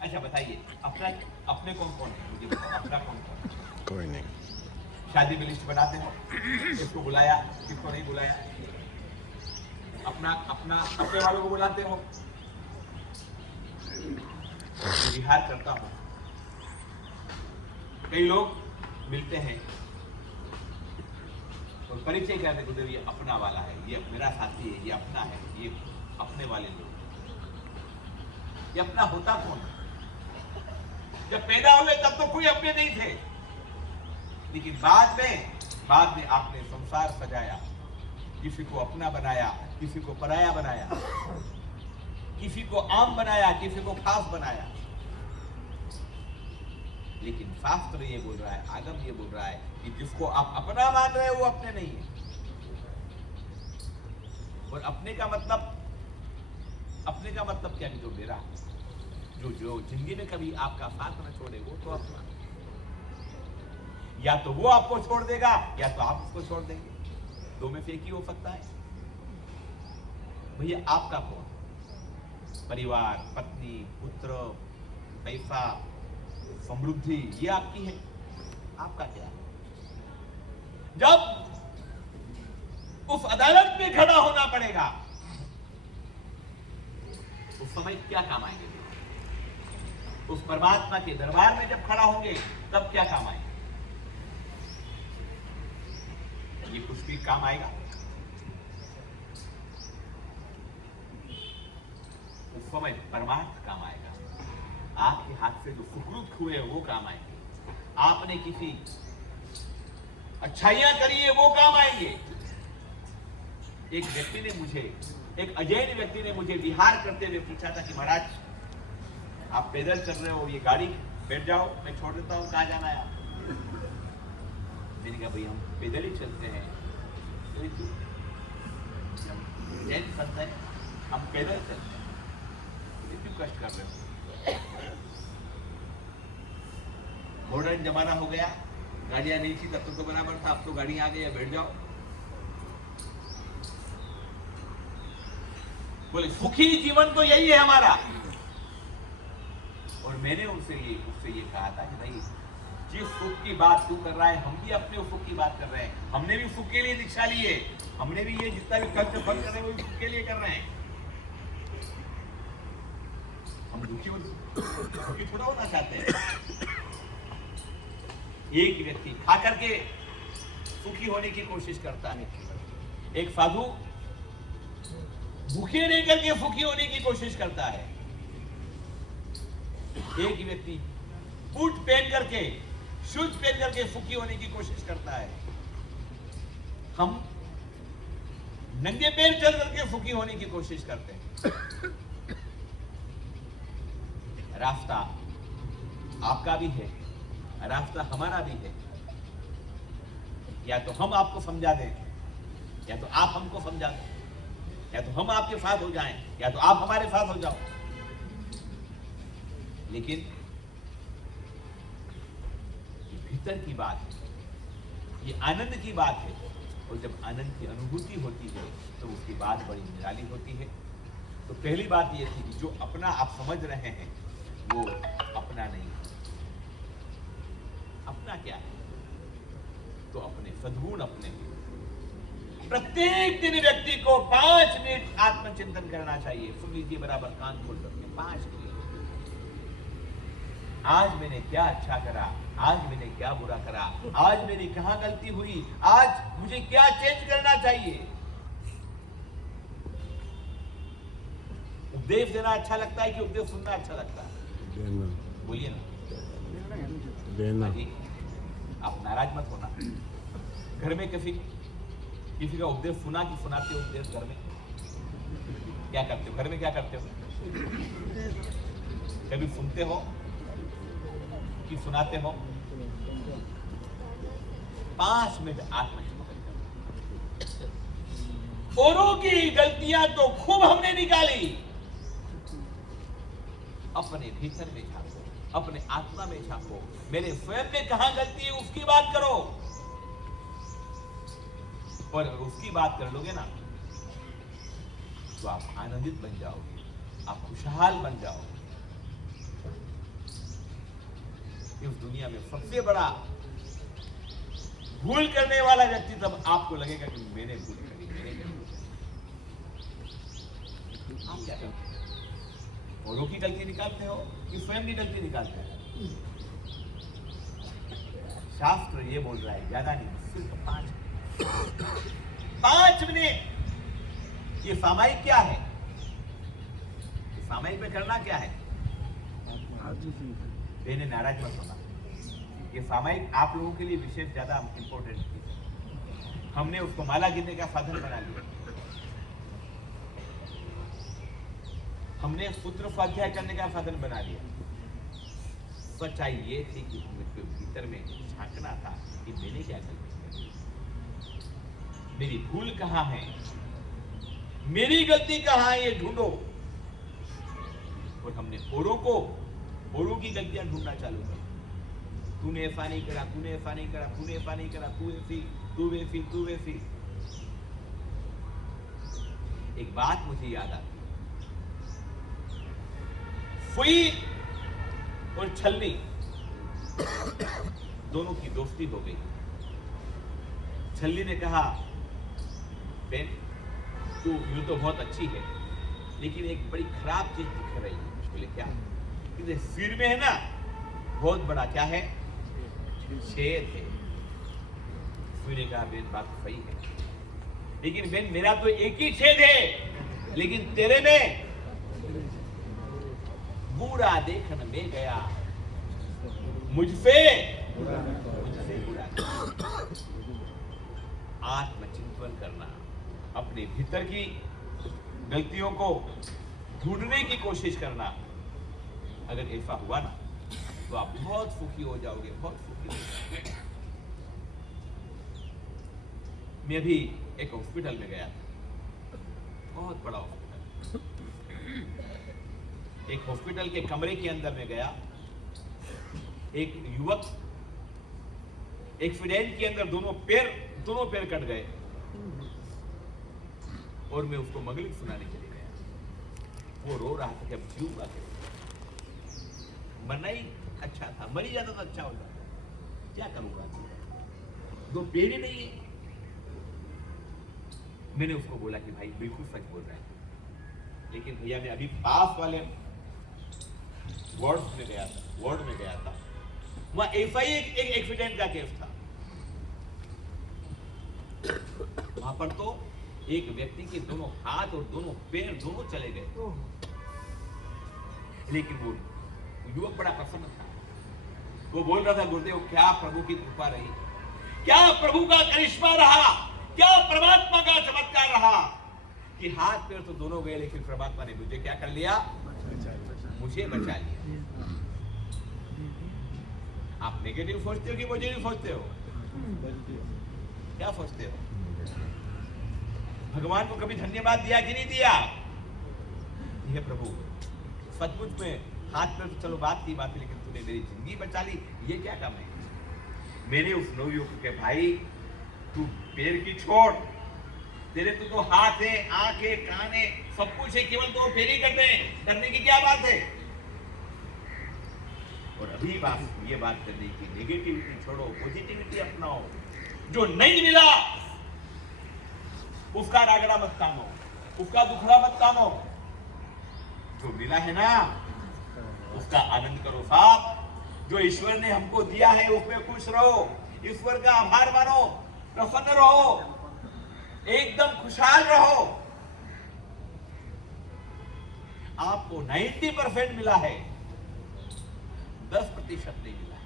अच्छा बताइए, अपना अपने कौन कौन है? मुझे बताओ, अपना कौन कौन है? कोई नहीं। शादी में लिस्ट बनाते हो, किसको बुलाया, किसको नहीं बुलाया, अपना अपना अपने वालों को बुलाते हो। विहार करता हूं, कई लोग मिलते हैं और परिचय कहते हैं, ये अपना वाला है, ये मेरा साथी है, ये अपना है, ये अपने वाले लोग। ये अपना होता कौन? जब पैदा हुए तब तो कोई अपने नहीं थे, लेकिन बाद में आपने संसार सजाया, किसी को अपना बनाया, किसी को पराया बनाया, किसी को आम बनाया, किसी को खास बनाया। लेकिन शास्त्र ये बोल रहा है, आगम ये बोल रहा है कि जिसको आप अपना मान रहे हो वो अपने नहीं है। और अपने का मतलब क्या है? जो मेरा, जो जिंदगी में कभी आपका साथ न छोड़े वो तो अपना। या तो वो आपको छोड़ देगा या तो आप उसको छोड़ देंगे, दो में से एक ही हो सकता है। भैया आपका कौन? परिवार, पत्नी, पुत्र, पैसा, समृद्धि, ये आपकी है। आपका क्या है? जब उस अदालत में खड़ा होना पड़ेगा उस समय क्या काम आएंगे? उस परमात्मा के दरबार में जब खड़ा होंगे तब क्या काम आएंगे? ये कुछ भी काम आएगा? उस समय परमार्थ काम आएगा। आपके हाथ से जो सुकृत हुए वो काम आएंगे। आपने किसी अच्छाइयां करी है वो काम आएंगे। एक अजैन व्यक्ति ने मुझे विहार करते हुए पूछा था कि महाराज आप पैदल चल रहे हो, ये गाड़ी बैठ जाओ, मैं छोड़ देता हूँ, कहाँ जाना है आप? मैंने कहा भाई हम पैदल ही चलते हैं। जैन संत है, हम पैदल चलते हैं, क्यों कष्ट कर रहे हो? मॉडर्न जमाना हो गया, गाड़ियां नहीं थी तब तो बराबर था, अब तो गाड़ियां आ गई है, बैठ जाओ। बोले सुखी जीवन तो यही है हमारा। और मैंने उससे ये कहा था कि भाई जिस सुख की बात तू कर रहा है, हम भी अपने सुख की बात कर रहे हैं। हमने भी सुख के लिए दीक्षा ली है, हमने भी ये जितना भी खर्च फल कर रहे हैं वो सुख के लिए कर रहे हैं। हम दुखी थोड़ा होना चाहते हैं। एक व्यक्ति खा करके सुखी होने की कोशिश करता है, एक साधु भूखे रह करके सुखी होने की कोशिश करता है, एक व्यक्ति बूट पहन करके, शूज पहन करके सुखी होने की कोशिश करता है। हम नंगे पैर चल करके सुखी होने की कोशिश करते हैं। रास्ता आपका भी है, रास्ता हमारा भी है। या तो हम आपको समझा दें, या तो आप हमको समझा दें, या तो हम आपके साथ हो जाएं, या तो आप हमारे साथ हो जाओ। लेकिन ये भीतर की बात है, ये आनंद की बात है। और जब आनंद की अनुभूति होती है तो उसकी बात बड़ी निराली होती है। तो पहली बात ये थी कि जो अपना आप समझ रहे हैं वो अपना नहीं है। अपना क्या है? तो अपने सद्गुण अपने हैं। प्रत्येक दिन व्यक्ति को 5 मिनट आत्मचिंतन करना चाहिए। सुन लीजिए बराबर, कान खोल करके 5 मिनट। आज मैंने क्या अच्छा करा, आज मैंने क्या बुरा करा, आज मेरी कहां गलती हुई, आज मुझे क्या चेंज करना चाहिए। उपदेश देना अच्छा लगता है कि उपदेश सुनना अच्छा लगता है? बोलिए ना। जी, आप नाराज मत होना। घर में किसी का उपदेश सुना कि सुनाते हो उपदेश घर में? क्या करते हो घर में, क्या करते हो? कभी सुनते हो कि सुनाते हो? 5 मिनट आत्मचिंतन। औरों की गलतियां तो खूब हमने निकाली, अपने भीतर में झांको, अपने आत्मा में झांको। मेरे स्वयं में कहां गलती है उसकी बात करो, और अगर उसकी बात कर लोगे ना तो आप आनंदित बन जाओगे, आप खुशहाल बन जाओगे। इस दुनिया में सबसे बड़ा भूल करने वाला व्यक्ति तब आपको लगेगा कि मैंने भूल करी, मैंने करी। आप क्या करते हो? औरों की गलती निकालते हो कि स्वयं की गलती निकालते हो? शास्त्र ये बोल रहा है, ज्यादा नहीं, सिर्फ 5 मिनट। ये सामायिक क्या है? सामायिक में करना क्या है? मैंने नाराज मत होना। ये सामायिक आप लोगों के लिए विशेष ज्यादा इंपॉर्टेंट है। हमने उसको माला गिनने का साधन बना लिया, हमने सूत्र स्वाध्याय करने का साधन बना लिया। सच्चाई ये थी कि मुझे भीतर में झांकना था कि मैंने क्या गलती की, मेरी भूल कहां है, मेरी गलती कहां है, ये ढूंढो। और हमने औरों की गलतियां ढूंढना चालू कर। तूने ऐसा नहीं करा, तूने ऐसा नहीं करा, तूने ऐसा नहीं करा, तू ऐसी, तू वैसी, तू वैसी। एक बात मुझे याद आती, फुई और छलनी दोनों की दोस्ती हो गई। छलनी ने कहा, बेन तू यूं तो बहुत अच्छी है, लेकिन एक बड़ी खराब चीज दिख रही है। बोले क्या? कि सिर में है ना बहुत बड़ा क्या है, छेद है। फुई ने कहा, बेन बात सही है, लेकिन बेन मेरा तो एक ही छेद है, लेकिन तेरे में बुरा देखने में गया, मुझसे बुरा। आत्मचिंतन करना, अपने भीतर की गलतियों को ढूंढने की कोशिश करना। अगर ऐसा हुआ ना तो आप बहुत सुखी हो जाओगे, बहुत सुखी हो जाओगे। मैं भी एक हॉस्पिटल में गया था, बहुत बड़ा हॉस्पिटल। एक हॉस्पिटल के कमरे के अंदर में गया, एक युवक एक्सीडेंट के अंदर दोनों पैर कट गए, और मैं उसको मंगलिक सुनाने के लिए गया। वो रो रहा था कि अब जीऊंगा कैसे, मरना ही अच्छा था, मरी जाता तो अच्छा होता, क्या करूंगा, 2 पैर ही नहीं है। मैंने उसको बोला कि भाई बिल्कुल सच बोल रहा है, लेकिन भैया मैं अभी पास वाले वार्ड में गया था, वहां ऐसा ही एक एक्सीडेंट का केस था। वहां पर तो एक व्यक्ति के दोनों हाथ और दोनों पैर दोनों चले गए, लेकिन वो युवक बड़ा प्रसन्न था। वो बोल रहा था, गुरुदेव क्या प्रभु की कृपा रही, क्या प्रभु का करिश्मा रहा, क्या परमात्मा का चमत्कार रहा कि हाथ पैर तो दोनों गए, लेकिन परमात्मा ने मुझे क्या कर लिया, मुझे बचा लिया। आप नेगेटिव सोचते हो कि पॉजिटिव सोचते हो? क्या सोचते हो? भगवान को कभी धन्यवाद दिया कि नहीं दिया? हे प्रभु, सचमुच में हाथ में तो चलो बात की बात, लेकिन तूने मेरी जिंदगी बचा ली, ये क्या काम है? मैंने उस नवयुवक के, भाई तू पैर की छोड़, तेरे तो हाथ है, आंख है, कान है, सब कुछ है, केवल तो पैर ही करने की क्या बात है? और अभी ये बात करने की, नेगेटिविटी छोड़ो, पॉजिटिविटी अपनाओ। जो नहीं मिला उसका रागड़ा मत कानो, उसका दुखड़ा मत कानो। जो मिला है ना उसका आनंद करो साहब, जो ईश्वर ने हमको दिया है उसमें खुश रहो, ईश्वर का आभार मानो, प्रसन्न रहो, एकदम खुशहाल रहो। आपको 90% मिला है, 10% नहीं मिला है।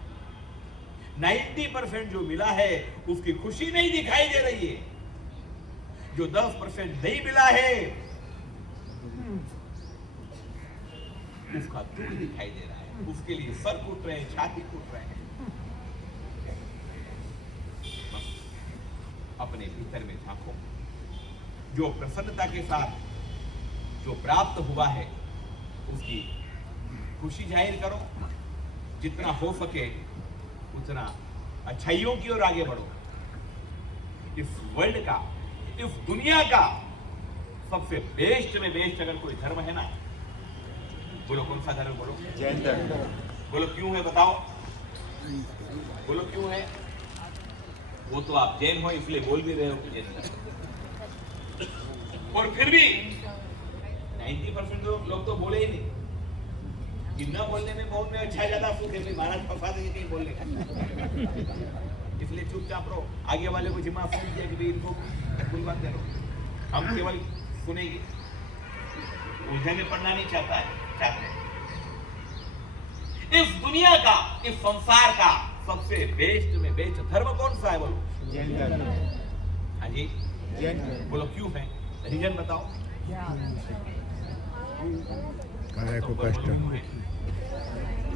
90% जो मिला है उसकी खुशी नहीं दिखाई दे रही है, जो 10% नहीं मिला है उसका दुख दिखाई दे रहा है, उसके लिए सर कूट रहे हैं, छाती कूट रहे हैं। बस अपने भीतर में झांको, जो प्रसन्नता के साथ जो प्राप्त हुआ है उसकी खुशी जाहिर करो, जितना हो सके उतना अच्छाइयों की ओर आगे बढ़ो। इस वर्ल्ड का, इस दुनिया का सबसे बेस्ट में बेस्ट अगर कोई धर्म है ना, बोलो कौन सा धर्म? बोलो जैन धर्म। बोलो क्यों है, बताओ बोलो क्यों है? वो तो आप जैन हो इसलिए बोल भी रहे हो कि जैन धर्म, और फिर भी 90% लोग तो बोले ही नहीं। जितना बोलने में बहुत में अच्छा ज्यादा सुख है, भाई महाराज फंसा देंगे कहीं बोलने का, इसलिए चुपचाप रहो। आगे वाले को जिम्मा फोन किया कि भाई इनको कोई बात करो, हम केवल सुनेंगे, उलझन में पढ़ना नहीं चाहते हैं। इस दुनिया का, इस संसार का सबसे बेस्ट में बेस्ट धर्म कौन सा है? बोलो जैन धर्म। हाँ जी, जैन धर्म। बोलो क्यों है, रीजन बताओ। कार्य को कष्ट,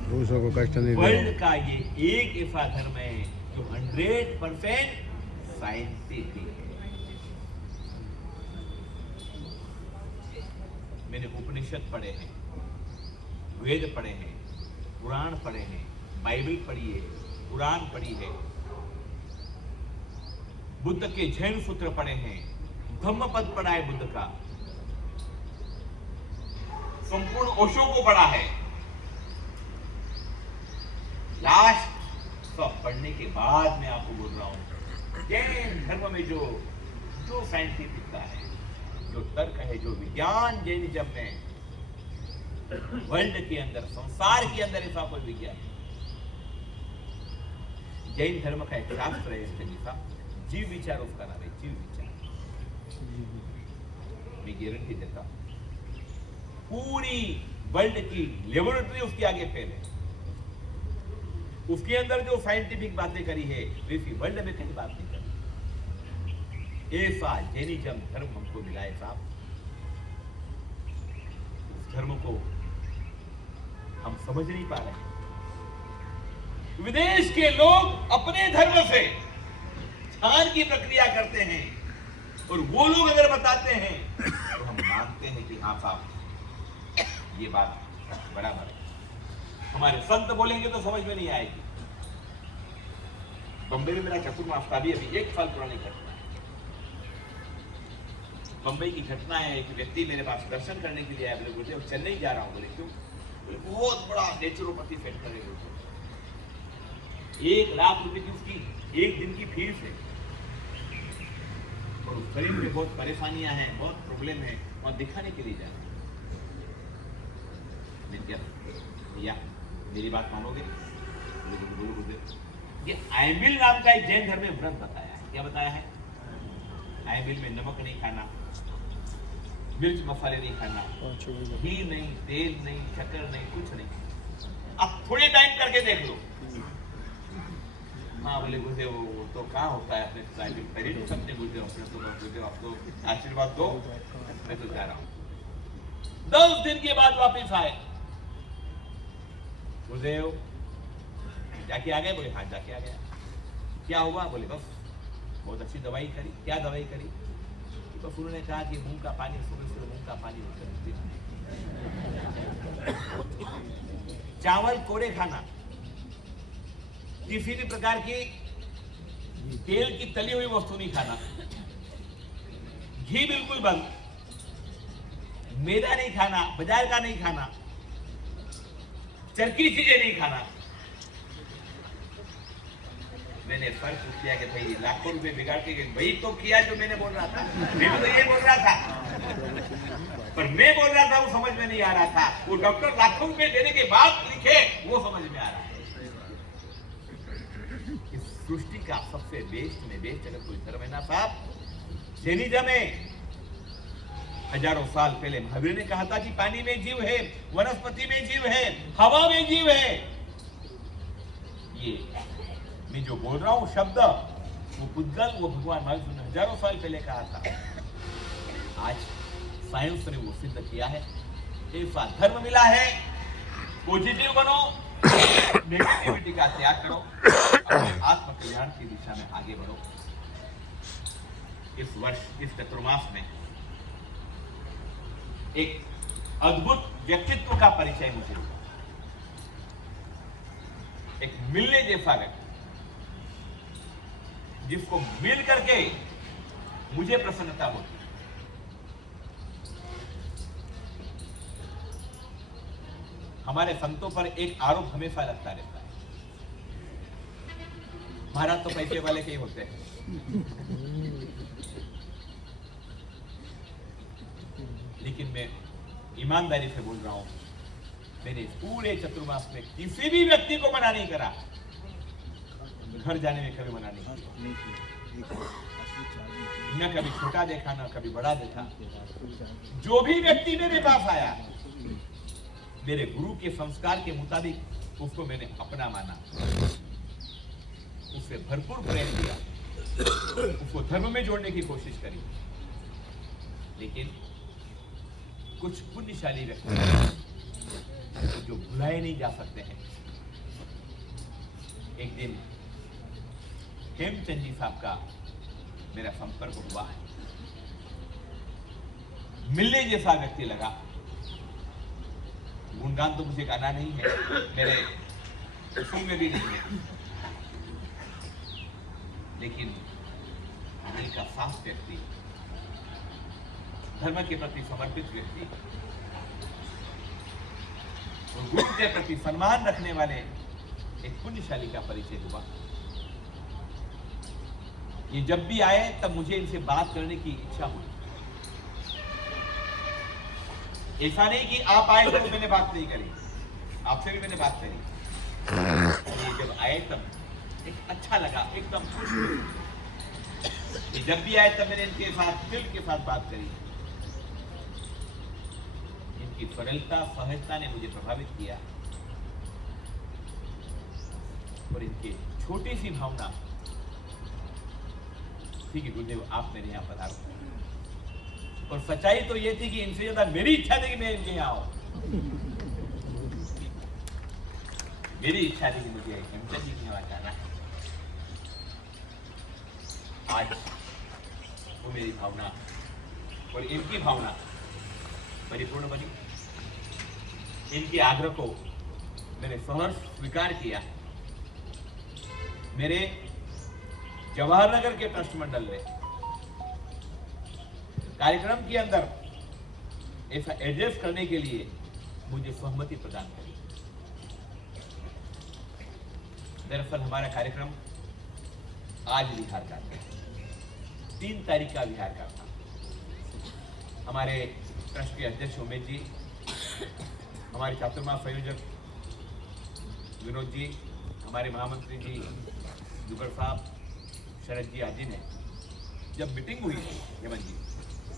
दूसरों को कष्ट नहीं वर्ल्ड देना। का ये एक ऐसा धर्म है जो 100% साइंटिफिक है। मैंने उपनिषद पढ़े हैं, वेद पढ़े हैं, पुराण पढ़े हैं, बाइबल पढ़ी है, कुरान पढ़ी है, बुद्ध के जैन सूत्र पढ़े हैं, धम्मपद पढ़ा है बुद्ध का, संपूर्ण ओशो को पढ़ा है। लास्ट सब पढ़ने के बाद मैं आपको बोल रहा हूं, जैन धर्म में जो साइंटिफिकता है, जो तर्क है, जो विज्ञान जैनिज्म में वर्ल्ड के अंदर, संसार के अंदर ऐसा कोई विज्ञान, जैन धर्म का एक शास्त्र है इसका जीव विचार, उसका नाम है जीव विचार। मैं गारंटी देता हूं पूरी वर्ल्ड की लेबोरेटरी उसके आगे फेल है। उसके अंदर जो साइंटिफिक बातें करी है वैसी वर्ल्ड में कहीं बात नहीं करी। ऐसा जैनिज्म धर्म हमको मिला है साहब, उस धर्म को हम समझ नहीं पा रहे। विदेश के लोग अपने धर्म से ध्यान की प्रक्रिया करते हैं, और वो लोग अगर बताते हैं तो हम मानते हैं कि हाँ साहब ये बात बराबर है। हमारे संत बोलेंगे तो समझ में नहीं आएगी। बंबई में मेरा चतुर्मास था, भी अभी 1 साल पुरानी घटना है। बंबई की घटना है, एक व्यक्ति मेरे पास दर्शन करने के लिए आया, बोले बोलते चेन्नई जा रहा हूँ। बोले क्यों? बोले बहुत बड़ा नेचुरोपैथी सेंटर है, 1 लाख रुपए की उसकी एक दिन की फीस है, और उस शरीर में बहुत परेशानियां हैं, बहुत प्रॉब्लम है, और दिखाने के लिए जा रहे हैं। भैया मेरी बात मानोगे? ये आइमिल नाम का एक जैन धर्म में व्रत बताया है। क्या बताया है? आइमिल में नमक नहीं खाना, मिर्च मसाले नहीं खाना, घी नहीं, तेल नहीं, शक्कर नहीं, कुछ नहीं। अब थोड़े टाइम करके देख लो। हाँ बोले मुझे वो तो कहाँ होता है अपने पहले तो सबने बोलते हो, आप तो आशीर्वाद दो, मैं तो जा रहा हूँ। 10 दिन के बाद वापिस आए, गुरुदेव जाके आ गए? बोले हाँ जाके आ गया। क्या हुआ? बोले बस बहुत अच्छी दवाई करी। क्या दवाई करी? तो उन्होंने कहा कि मुंह का पानी, सुबह मुंह का पानी चावल कोड़े खाना, किसी भी प्रकार की तेल की तली हुई वस्तु नहीं खाना, घी बिल्कुल बंद, मैदा नहीं खाना, बाजार का नहीं खाना, चरकी चीजें नहीं खाना। मैंने फर्क किया कि भाई लाखों रुपए बिगाड़ के वही तो किया जो मैंने बोल रहा था। मैं तो ये बोल रहा था, पर मैं बोल रहा था वो समझ में नहीं आ रहा था। वो डॉक्टर लाखों रुपए देने के बाद लिखे वो समझ में आ रहा है। सृष्टि का सबसे बेस्ट में बेस्ट अगर कोई धर्म है ना साहब, जैनिज्म है। हजारों साल पहले महावीर ने कहा था कि पानी में जीव है, वनस्पति में जीव है, हवा में जीव है। ये मैं जो बोल रहा हूं शब्द, वो पुद्गल, वो भगवान महावीर ने हजारों साल पहले कहा था। आज साइंस ने वो सिद्ध किया है। ऐसा धर्म मिला है। पॉजिटिव बनो, नेगेटिविटी का त्याग करो, अपने आत्म कल्याण की दिशा में आगे बढ़ो। इस वर्ष, इस चतुर्मास में एक अद्भुत व्यक्तित्व का परिचय मुझे हुआ। एक मिलने जैसा व्यक्ति, जिसको मिल करके मुझे प्रसन्नता होती। हमारे संतों पर एक आरोप हमेशा लगता रहता है, महाराज तो पैसे वाले के ही होते हैं। लेकिन मैं ईमानदारी से बोल रहा हूं, मैंने पूरे चतुर्मास में किसी भी व्यक्ति को मना नहीं करा। घर जाने में कभी मना नहीं किया। न कभी छोटा देखा, न कभी बड़ा देखा। जो भी व्यक्ति मेरे पास आया, मेरे गुरु के संस्कार के मुताबिक उसको मैंने अपना माना, उससे भरपूर प्रेम दिया, उसको धर्म में जोड़ने की कोशिश करी। लेकिन कुछ पुण्यशाली व्यक्ति जो भुलाए नहीं जा सकते हैं। एक दिन हेमचंद जी साहब का मेरा संपर्क हुआ। मिलने जैसा व्यक्ति लगा। गुणगान तो मुझे गाना नहीं है, मेरे उसूल में भी नहीं है, लेकिन दिल का साफ व्यक्ति, धर्म के प्रति समर्पित व्यक्ति और गुरु के प्रति सम्मान रखने वाले एक पुण्यशाली का परिचय हुआ। ये जब भी आए तब मुझे इनसे बात करने की इच्छा हुई। ऐसा नहीं कि आप आए तो मैंने बात नहीं करी, आपसे भी मैंने बात करी। ये जब आए तब एक अच्छा लगा, एकदम खुश हुए। जब भी आए तब मैंने इनके साथ दिल के साथ बात करी। इनकी सरलता, सहजता ने मुझे प्रभावित किया और इनकी छोटी सी भावना थी कि गुरुदेव आप मेरे यहाँ पधारो। और सच्चाई तो ये थी कि इनसे ज्यादा मेरी इच्छा थी कि मैं इनके यहाँ आऊं। मेरी इच्छा थी कि मुझे हेमचंद जी के यहाँ जाना है। आज वो मेरी भावना और इनकी भावना परिपूर्ण बनी। इनके आग्रह को मैंने सहर्ष स्वीकार किया। मेरे जवाहर नगर के ट्रस्ट मंडल में कार्यक्रम के अंदर ऐसा एडजस्ट करने के लिए मुझे सहमति प्रदान करी। दरअसल हमारा कार्यक्रम आज बिहार का था, 3 तारीख का बिहार का था। हमारे ट्रस्ट के अध्यक्ष उमेश जी, हमारे चातुर्मास संयोजक विनोद जी, हमारे महामंत्री जी जुगर साहब, शरद जी आदि ने जब मीटिंग हुई हेमंत जी,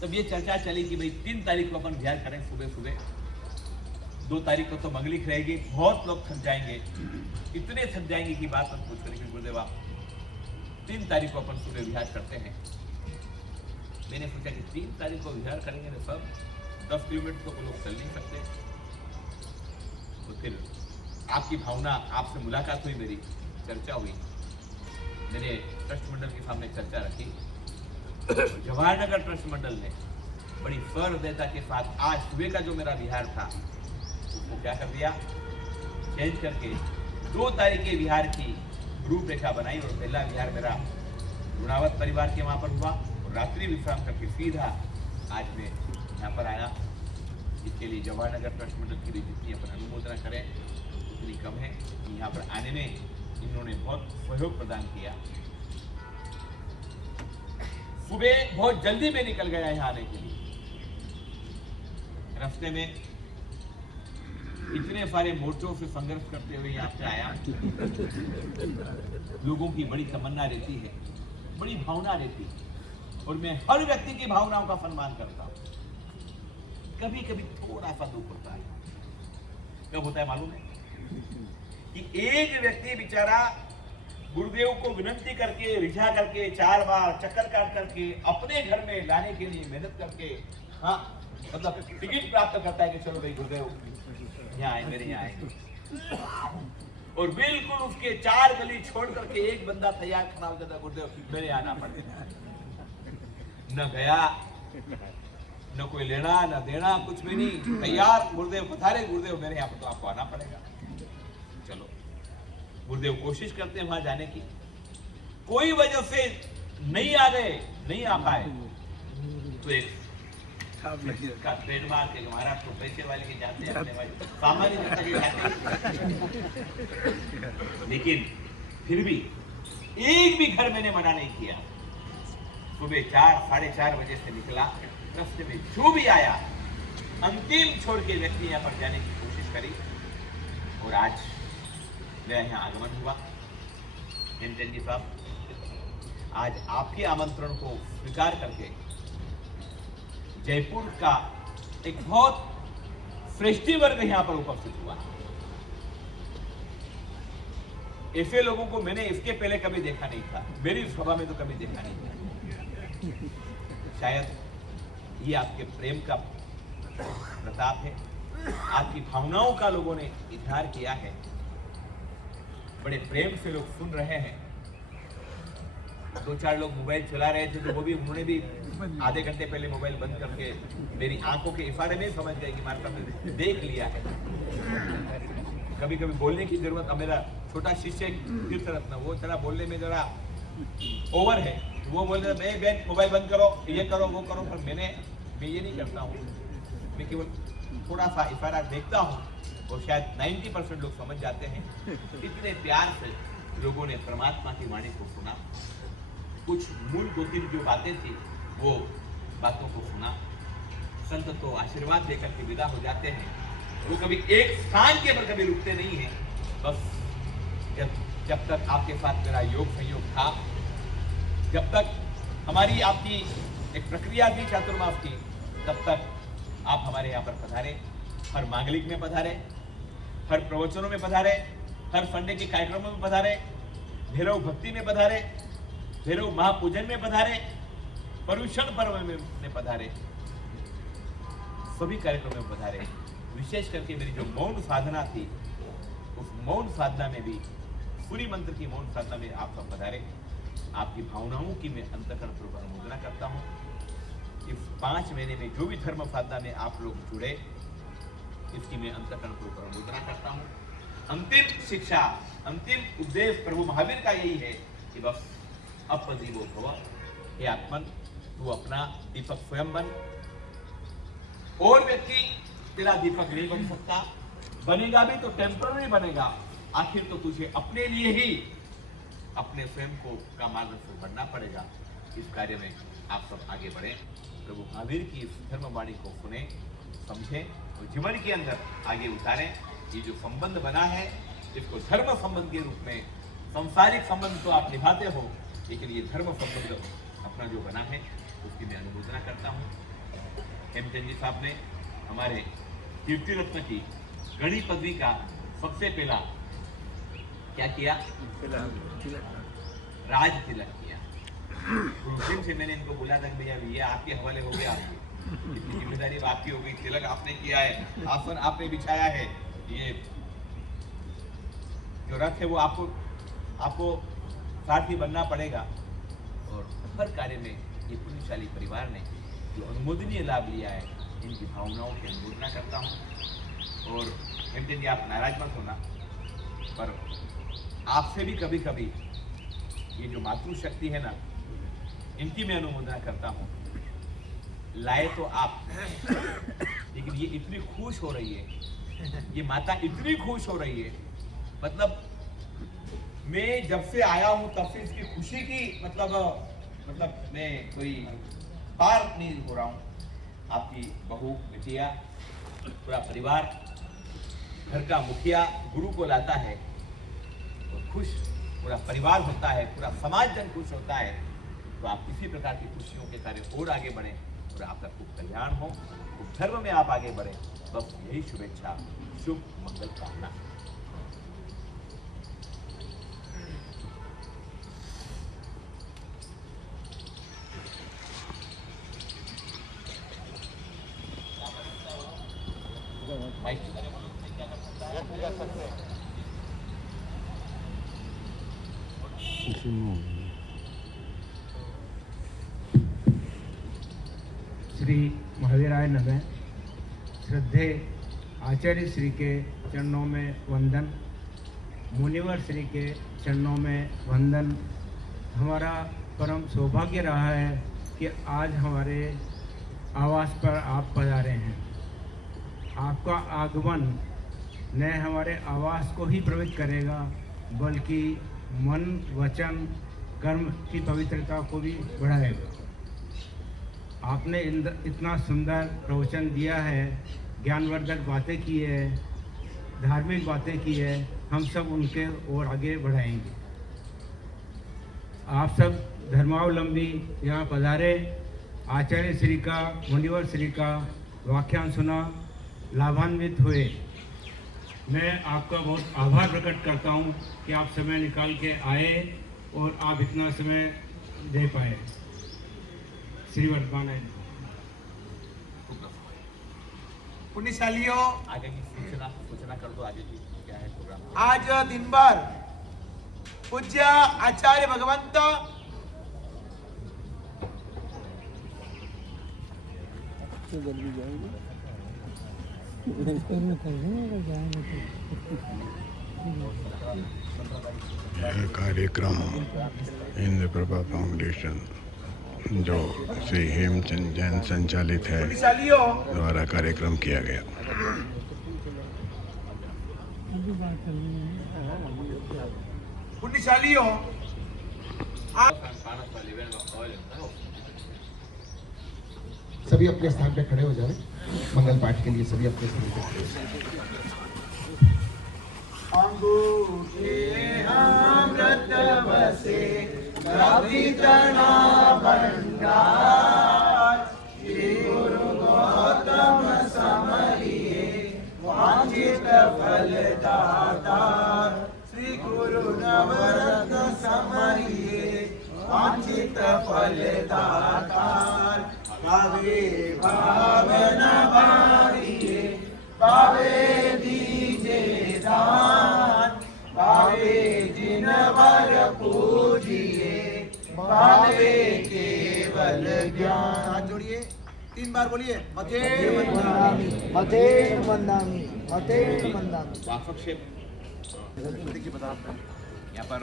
तब ये चर्चा चली कि भाई 3 तारीख को अपन बिहार करें सुबह सुबह, 2 तारीख को तो मंगलिक रहेगी, बहुत लोग थक जाएंगे, इतने थक जाएंगे कि बात मत पूछ करेंगे गुरुदेव आप 3 तारीख को अपन सुबह विहार करते हैं। मैंने सोचा कि 3 तारीख को विहार करेंगे ना सब, 10 किलोमीटर तो लोग चल नहीं सकते। तो फिर आपकी भावना, आपसे मुलाकात हुई, मेरी चर्चा हुई, मैंने ट्रस्ट मंडल के सामने चर्चा रखी। जवाहर नगर ट्रस्ट मंडल ने बड़ी सहृदयता के साथ आज सुबह का जो मेरा विहार था उसको क्या कर दिया, चेंज करके 2 तारीख के विहार की रूपरेखा बनाई और पहला विहार मेरा गुणावत परिवार के वहाँ पर हुआ और रात्रि विश्राम करके सीधा आज मैं यहाँ पर आया। इसके लिए जवाहर नगर ट्रस्ट मंडल की भी जितनी अपन अनुमोदना करें उतनी कम है। यहाँ पर आने में इन्होंने बहुत सहयोग प्रदान किया। सुबह बहुत जल्दी में निकल गया यहाँ आने के लिए। रास्ते में इतने सारे मोर्चों से संघर्ष करते हुए यहाँ पे आया। लोगों की बड़ी तमन्ना रहती है, बड़ी भावना रहती है, और मैं हर व्यक्ति की भावनाओं का सम्मान करता हूँ। कभी कभी थोड़ा सा दुख होता है। कब होता है मालूम है? कि एक व्यक्ति बेचारा गुरुदेव को विनंती करके, रिझा करके, 4 बार चक्कर काट करके अपने घर में लाने के लिए मेहनत करके, हाँ मतलब टिकट प्राप्त करता है कि चलो भाई गुरुदेव यहाँ आए, मेरे यहाँ आए, और बिल्कुल उसके 4 गली छोड़ करके एक बंदा तैयार खड़ा हो जाता, गुरुदेव मेरे आना पड़ेगा। न गया, न कोई लेना न देना, कुछ भी नहीं, तैयार, गुरुदेव पधारे, गुरुदेव मेरे यहाँ पर तो आपको आना पड़ेगा। चलो गुरुदेव कोशिश करते हैं वहां जाने की, कोई वजह से नहीं आ गए, नहीं आ पाए, तो एक का ट्रेडमार्क है हमारा, तो पैसे वाले के जाते हैं, अपने वाले सामान्य जनता के जाते हैं। लेकिन फिर भी एक भी घर मैंने मना नहीं किया। सुबह 4, 4:30 बजे से निकला, रास्ते में जो भी आया अंतिम छोड़ के व्यक्ति यहाँ पर जाने की कोशिश करी, और आज मेरा यहाँ आगमन हुआ। हेमचंद जी साहब, आज आपके आमंत्रण को स्वीकार करके जयपुर का एक बहुत श्रेष्ठी वर्ग यहाँ पर उपस्थित हुआ। ऐसे लोगों को मैंने इसके पहले कभी देखा नहीं था, मेरी सभा में तो कभी देखा नहीं था। शायद ये आपके प्रेम का प्रताप है, आपकी भावनाओं का लोगों ने इजहार किया है। बड़े प्रेम से लोग सुन रहे हैं। 2-4 लोग मोबाइल चला रहे थे, तो वो भी उन्होंने भी आधे घंटे पहले मोबाइल बंद करके मेरी आंखों के इशारे में समझ गए कि मार्का ने देख लिया है। कभी कभी बोलने की जरूरत, अब मेरा छोटा शिष्य तीर्थ रत्न, वो जरा बोलने में जरा ओवर है, वो बोल रहे मैं बहन मोबाइल बंद करो, ये करो, वो करो, पर मैं ये नहीं करता हूँ। मैं केवल थोड़ा सा इशारा देखता हूँ और शायद 90% लोग समझ जाते हैं। इतने प्यार से लोगों ने परमात्मा की वाणी को सुना, कुछ मूल 2-3 जो बातें थी वो बातों को सुना। संत तो आशीर्वाद देकर के विदा हो जाते हैं, वो कभी एक स्थान के पर कभी रुकते नहीं हैं। बस जब तक आपके साथ मेरा योग संयोग था, जब तक हमारी आपकी एक प्रक्रिया थी चातुर्मास की, तब तक आप हमारे यहाँ पर पधारे, हर मांगलिक में पधारे, हर प्रवचनों में पधारे, हर संडे के कार्यक्रमों में पधारे, भैरव भक्ति में पधारे, भैरव महापूजन में पधारे, पर्युषण पर्व में पधारे, सभी कार्यक्रमों में पधारे। विशेष करके मेरी जो मौन साधना थी, उस मौन साधना में भी, सूर्य मंत्र की मौन साधना में आप सब पधारे। आपकी भावनाओं की मैं अंतःकरण पूर्वक अनुमोदना करता हूँ। इस 5 महीने में जो भी धर्म साधना में आप लोग जुड़े, इसकी मैं अंतःकरण पूर्वक अनुमोदना करता हूँ। अंतिम शिक्षा, अंतिम उद्देश्य प्रभु महावीर का यही है कि बस अपदीपो भव, हे आत्मन तू अपना दीपक स्वयं बन, और व्यक्ति तेरा दीपक नहीं बन सकता, बनेगा भी तो टेम्पररी बनेगा। आखिर तो तुझे अपने लिए ही अपने स्वयं को का मार्गदर्शन बनना पड़ेगा। इस कार्य में आप सब आगे बढ़े, प्रभु महावीर की इस धर्मवाणी को सुने, समझें और जीवन के अंदर आगे उतारें। ये जो संबंध बना है, इसको धर्म संबंध के रूप में, सांसारिक संबंध तो आप निभाते हो, लेकिन ये धर्म संबंध अपना जो बना है उसकी मैं अनुमोदना करता हूँ। हेमचंद जी साहब ने हमारे कीर्ति रत्न की गणित पदवी का सबसे पहला क्या किया, राज तिलक किया। उस दिन से मैंने इनको बोला था कि भैया ये आपके हवाले हो गया, इतनी जिम्मेदारी आपकी हो गई, तिलक आपने किया है, आसन आपने बिछाया है, ये जो रथ है वो आपको सारथी बनना पड़ेगा। और हर कार्य में ये पुण्यशाली परिवार ने जो अनुमोदनीय लाभ लिया है, इनकी भावनाओं की अनुमोदना करता हूँ। और हेमचंद जी आप नाराज मत होना, पर आपसे भी कभी कभी ये जो मातृशक्ति है ना, इनकी मैं अनुमोदना करता हूँ। लाए तो आप, लेकिन ये इतनी खुश हो रही है, ये माता इतनी खुश हो रही है, मतलब मैं जब से आया हूँ तब से इसकी खुशी की मतलब मैं कोई पार नहीं हो रहा हूँ। आपकी बहू, बिटिया, पूरा परिवार घर का मुखिया गुरु को लाता है तो खुश पूरा परिवार होता है, पूरा समाज जन खुश होता है। तो आप इसी प्रकार की खुशियों के कार्य और आगे बढ़ें और आपका खूब कल्याण हो, खूब धर्म में आप आगे बढ़ें। बस यही शुभेच्छा, शुभ मंगल कामना। श्री महावीराय नमः। श्रद्धे आचार्य श्री के चरणों में वंदन, मुनिवर श्री के चरणों में वंदन। हमारा परम सौभाग्य रहा है कि आज हमारे आवास पर आप पधारे हैं। आपका आगमन न हमारे आवास को ही पवित्र करेगा बल्कि मन, वचन, कर्म की पवित्रता को भी बढ़ाएगा। आपने इतना सुंदर प्रवचन दिया है, ज्ञानवर्धक बातें की है, धार्मिक बातें की है, हम सब उनके और आगे बढ़ाएंगे। आप सब धर्मावलंबी यहाँ पधारे, आचार्य श्री का, मुनिवर श्री का व्याख्यान सुना, लाभान्वित हुए। मैं आपका बहुत आभार प्रकट करता हूँ कि आप समय निकाल के आए और आप इतना समय दे पाए। श्री वर्तमान है। पुण्यशालियों, आगे की सूचना कर दो, आगे की क्या है प्रोग्राम। आज दिन भर पूज्य आचार्य भगवंत यह कार्यक्रम इंद्र प्रभा फाउंडेशन जो श्री हेमचंद जैन संचालित है पुण्यशालियों, द्वारा कार्यक्रम किया गया। पुण्यशालियों, सभी अपने स्थान पे खड़े हो जाएं। मंगल पाठ के लिए सभी अपने स्थान पे खड़े हो जाएं। अंगूठे अमृत बसे रवितना भंडार, श्री गुरु गौतम समरिए वांछित फल दातार। श्री गुरु नवरत्न समरिए वांछित फल दातार। भावे भावना भारिए भावे दीजे दान, भावे जिन वर पूजिए भावे केवल ज्ञान। हाथ जोड़िए, 3 बार बोलिए, मते वंदनामि, मते वंदनामि, मते वंदनामि। वासक्षेप यहाँ पर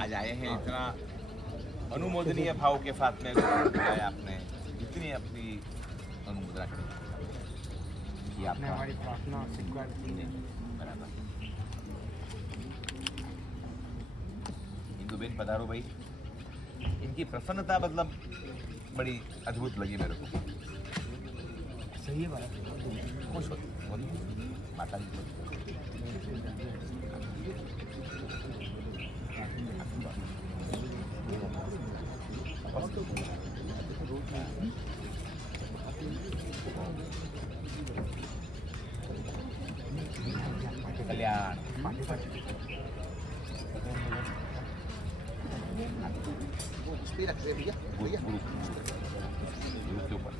आज आए हैं, इतना अनुमोदनीय भाव के साथ में बुलाया आपने, इतनी अपनी अनुमुद्रा करी कि आपने हमारी प्रार्थना स्वीकार की है। बराबर। इंदुबेन पधारो भाई। इनकी प्रसन्नता मतलब बड़ी अद्भुत लगी मेरे को। सही बात। खुश होती बोलिए माता जी। कल्याण गुरु के ऊपर